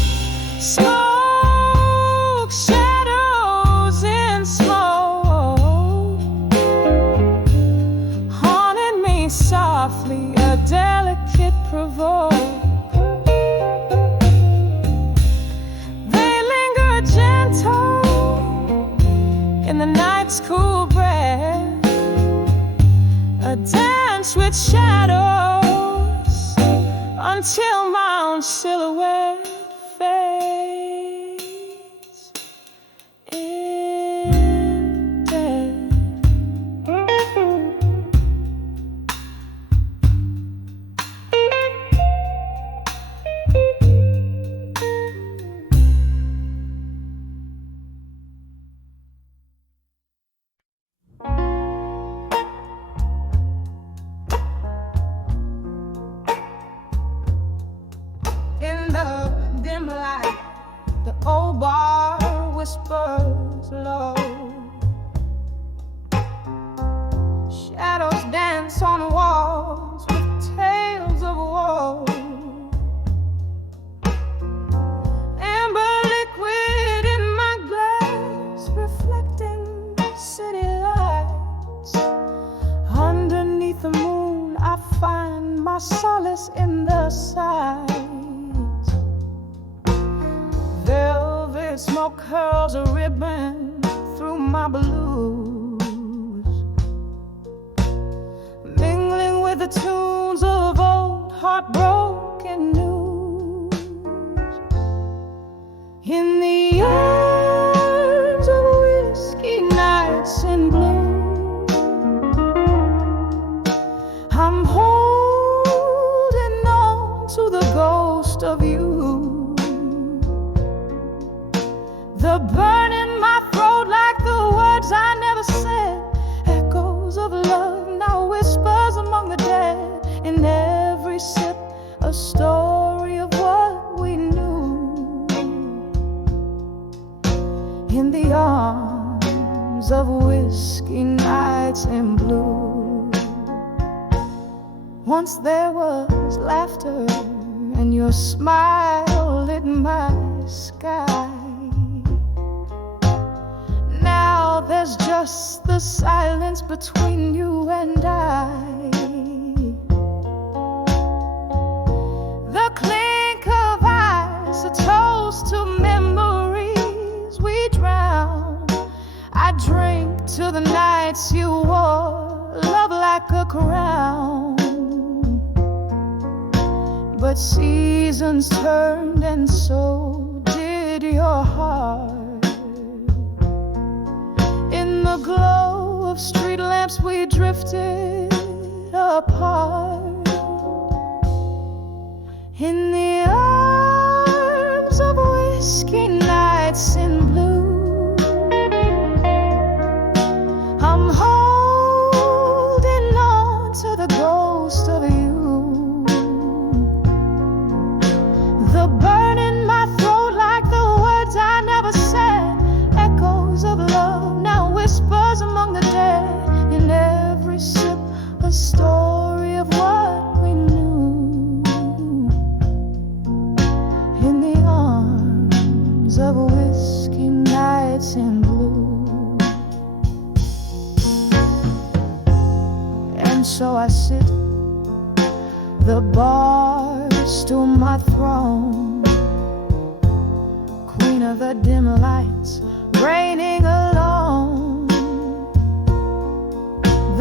smoke, shadows in smoke, haunting me softly, a delicate provoke. They linger gentle in the night's cool breath, a dance with shadows until my own silhouette fades in death. In the dim light, the old bar whispers low. Shadows dance on the walls with tales of woe. Amber liquid in my glass, reflecting city lights. Underneath the moon, I find my solace in the sight. Velvet smoke curls a ribbon through my blues, mingling with the tunes of old heartbroken news. In the arms of whiskey nights in blue, I'm holding on to the ghost of you. The burn in my throat like the words I never said, echoes of love now whispers among the dead. In every sip, a story of what we knew. In the arms of whiskey nights in blue, once there was laughter and your smile lit my sky. Now there's just the silence between you and I. The clink of ice, a toast to memories we drown. I drink to the nights you wore love like a crown. But seasons turned and so did your heart. In the glow of street lamps we drifted apart. In the arms of whiskey nights in blue, I'm holding on to the ghost of you. The burn in my throat like the words I never said, echoes of love now whispers among the dead. In every sip, a story of what we knew. In the arms of whiskey nights nights in blue. And so I sit, the bars to my throne, queen of the dim lights, reigning alone.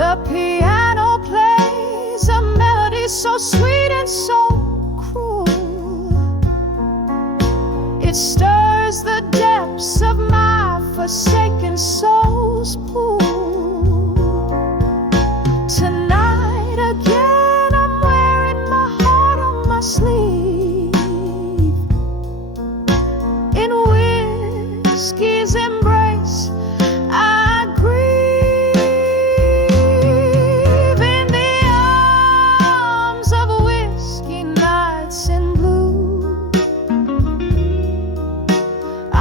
The piano plays a melody so sweet and so cruel. It stirs the depths of my forsaken soul's pool. Tonight again I'm wearing my heart on my sleeve, in whiskey's embrace I grieve. In the arms of whiskey nights in blue,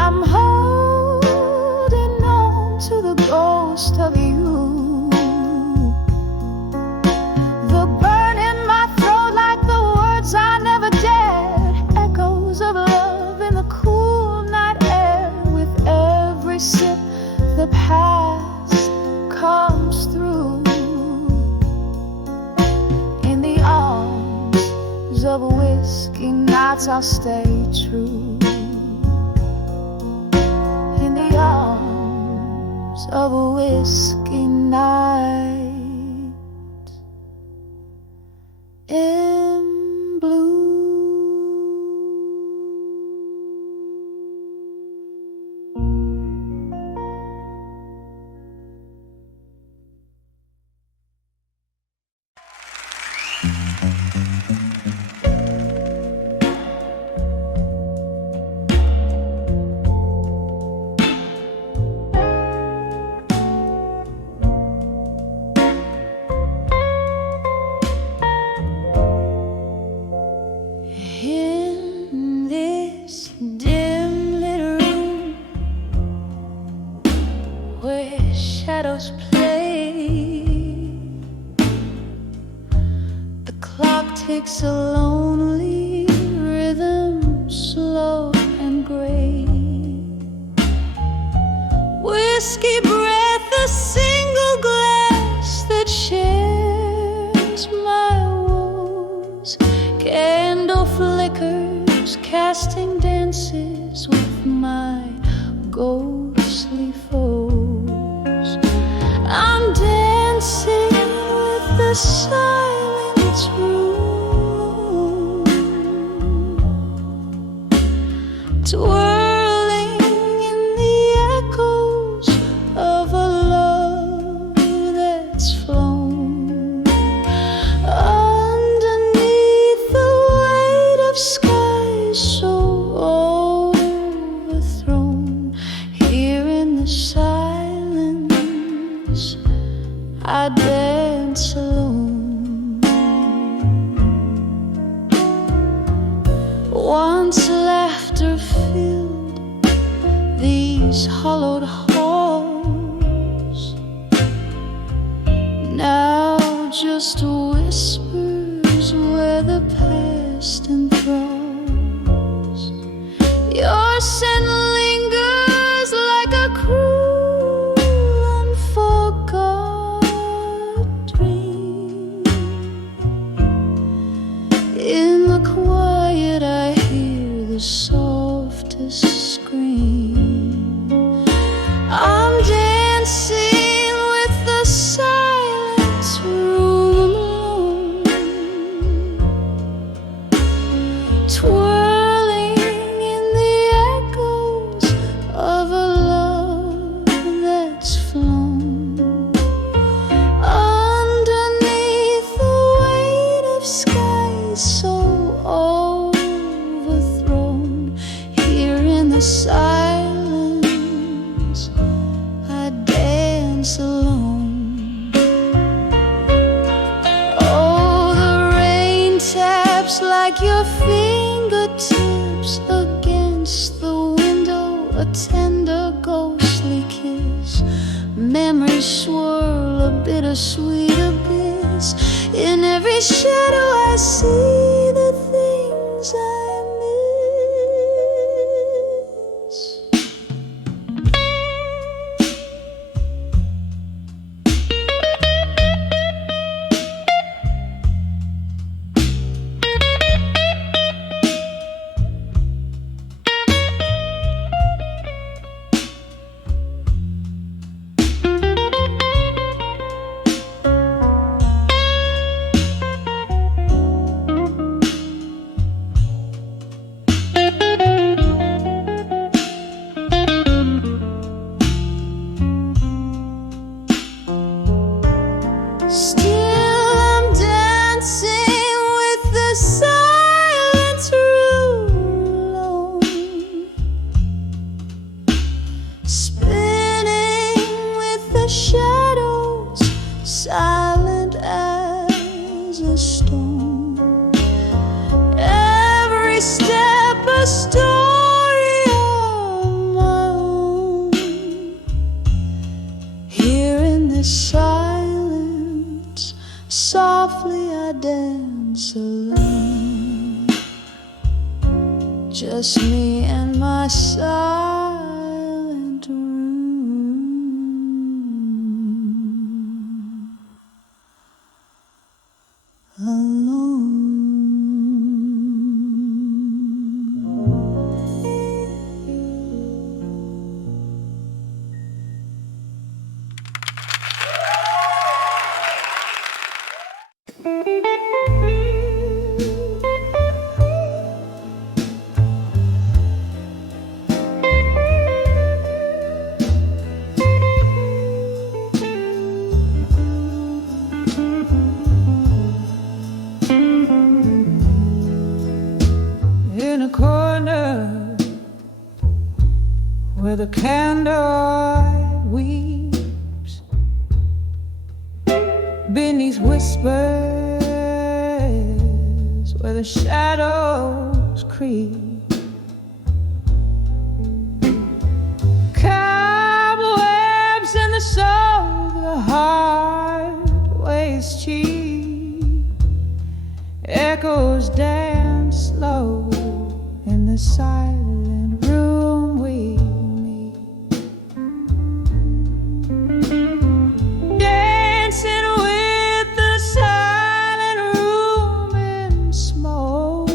I'm holding on to the ghost of you. The burn in my throat like the words I never dared, echoes of love in the cool night air. With every sip the past comes through. In the arms of whiskey nights I'll stay true. In the arms of a whiskey night in blue. In this dim little room where shadows play, the clock takes a lonely rhythm, slow and gray. Whiskey breath, a single glass that shares my woes. Candle flickers, casting dances with my ghostly foes. I'm dancing with the silent room, twirling in the echoes of a love that's flown. Underneath the weight of skies so overthrown, here in the silence I dance alone. Once laughter filled these hollowed halls, now just whispers where the past enthralls. Your scent lingers like a cruel, unforgot dream. In the quiet I hear the softest scream. I'm dancing with the silence room alone, twirling in the echoes of a love that's flown. Underneath the weight of skies so overthrown, here in the silence I dance alone. Oh, the rain taps like your fingertips against the window, a tender ghostly kiss. Memories swirl, a bittersweet abyss. In every shadow I see the things I miss. just me and my silent room alone. In a corner where the candlelight weeps beneath whispers, where the shadows creep, cobwebs in the soul, the heart weighs cheap, echoes dance slow in the silent room we meet, dancing with the silent room in smoke,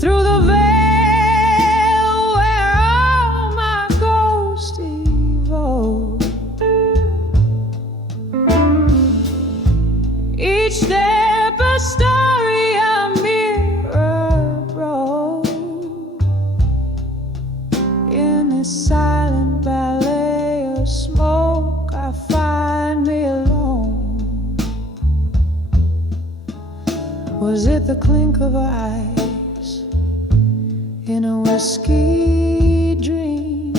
through the veil where all my ghosts evoke. Each step a story, a mirror broke. In this silent ballet of smoke, I find me alone. Was it the clink of ice in a whiskey dream,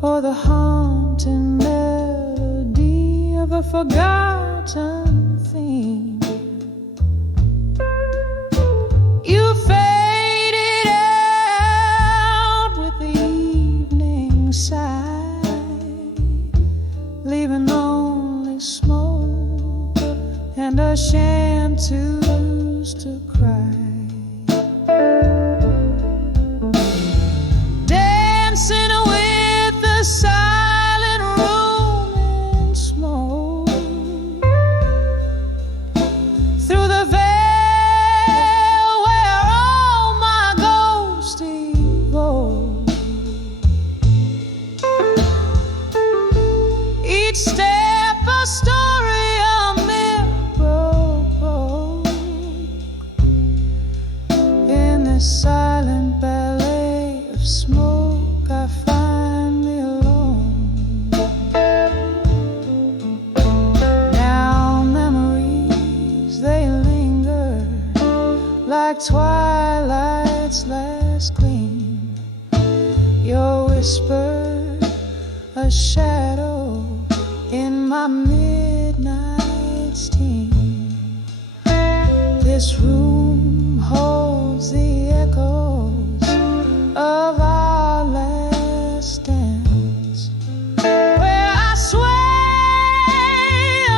or the haunting melody of a forgotten theme? You faded out with the evening side, leaving only smoke and a chanteuse to cry. Dancing with the silent room in smoke, through the veil where all my ghosts evoke. Each step a story, a mirror broke. In this silent ballet of smoke, I find me alone. Now memories, they linger like twilight's last gleam. Your whisper, a shadow in my midnight steam. This room holds the echoes of our last dance, where I sway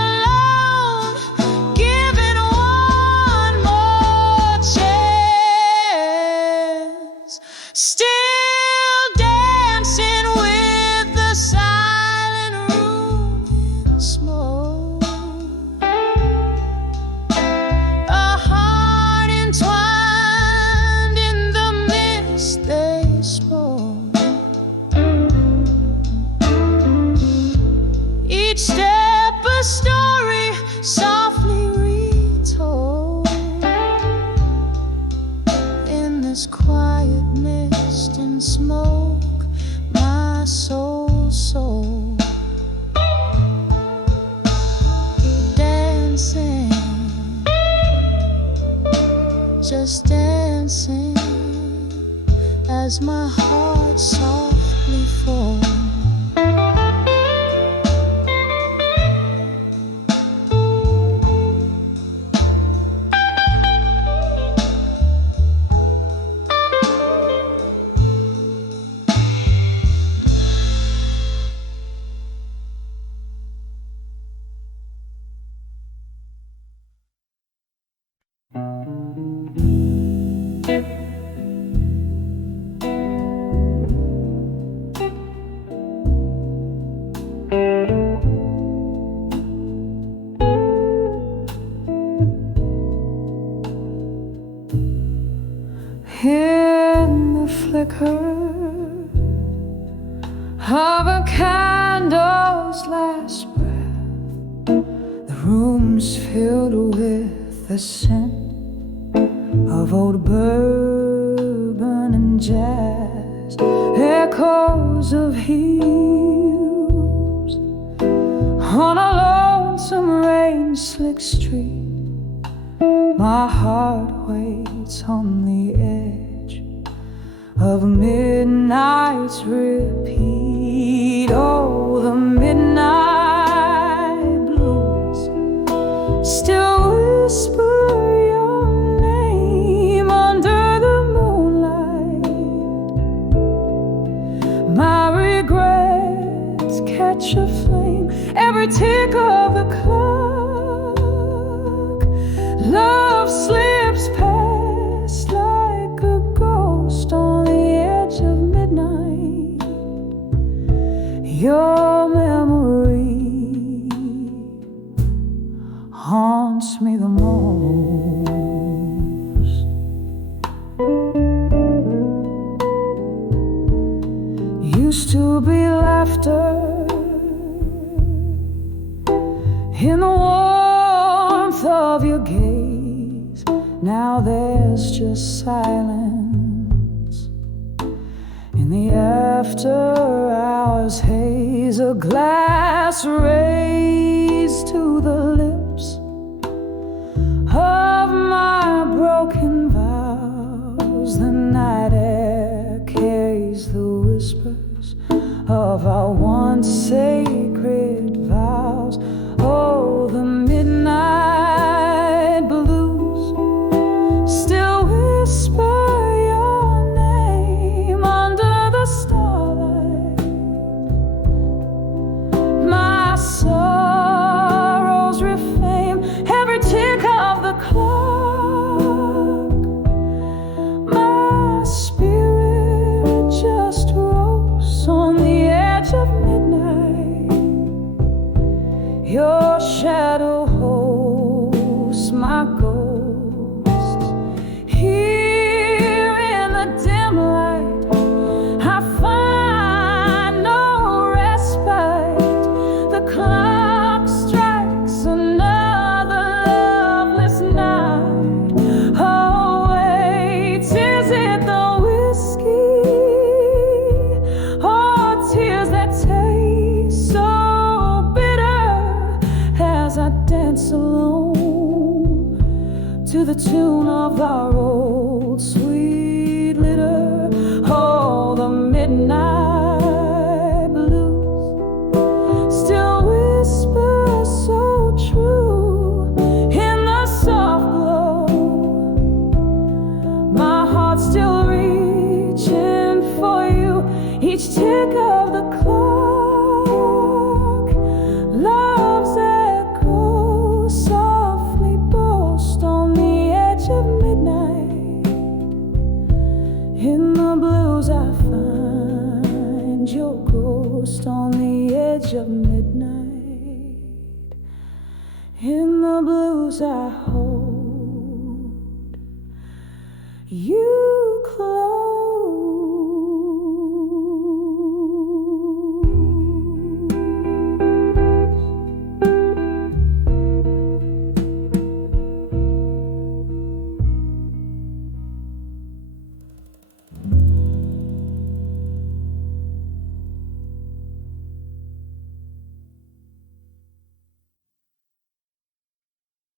alone, giving one more chance. Still dancing with the silent room in smoke, a heart entwined in the mist they spoke. Each step a story softly retold. In this quiet mist and smoke, my soul's soul dancing, just dancing as my heart softly falls. In the flicker of a candle's last breath, the room's filled with the scent of old bourbon and jazz, echoes of heels on a lonesome rain-slick street. My heart waits on the edge of midnight's repeat. Oh, the midnight blues still whisper your name under the moonlight. My regrets catch a flame, every tick of the clock. Love slips past like a ghost on the edge of midnight. Your memory haunts me the most. Used to be laughter in the warmth of your gaze. Now there's just silence in the after-hours haze. A glass raised to the lips of my broken vows. The night air carries the whispers of our once sacred vows. Oh, the midnight blues still whisper your name under the starlight. My sorrows refrain every tick of the clock. My spirit just rose on the edge of midnight. Your shadow hosts my ghost. Here in the dim light, I find no respite. The clock strikes another loveless night. Oh wait, is it the whiskey or tears that taste so bitter as I dance alone to the tune of our old sweet litter? Oh, the midnight blues still whisper so true in the soft glow. My heart's still reaching for you, each tick of the clock. Love's echo softly boast on the edge of midnight. In the blues I find your ghost on the edge of midnight. In the blues I hold you.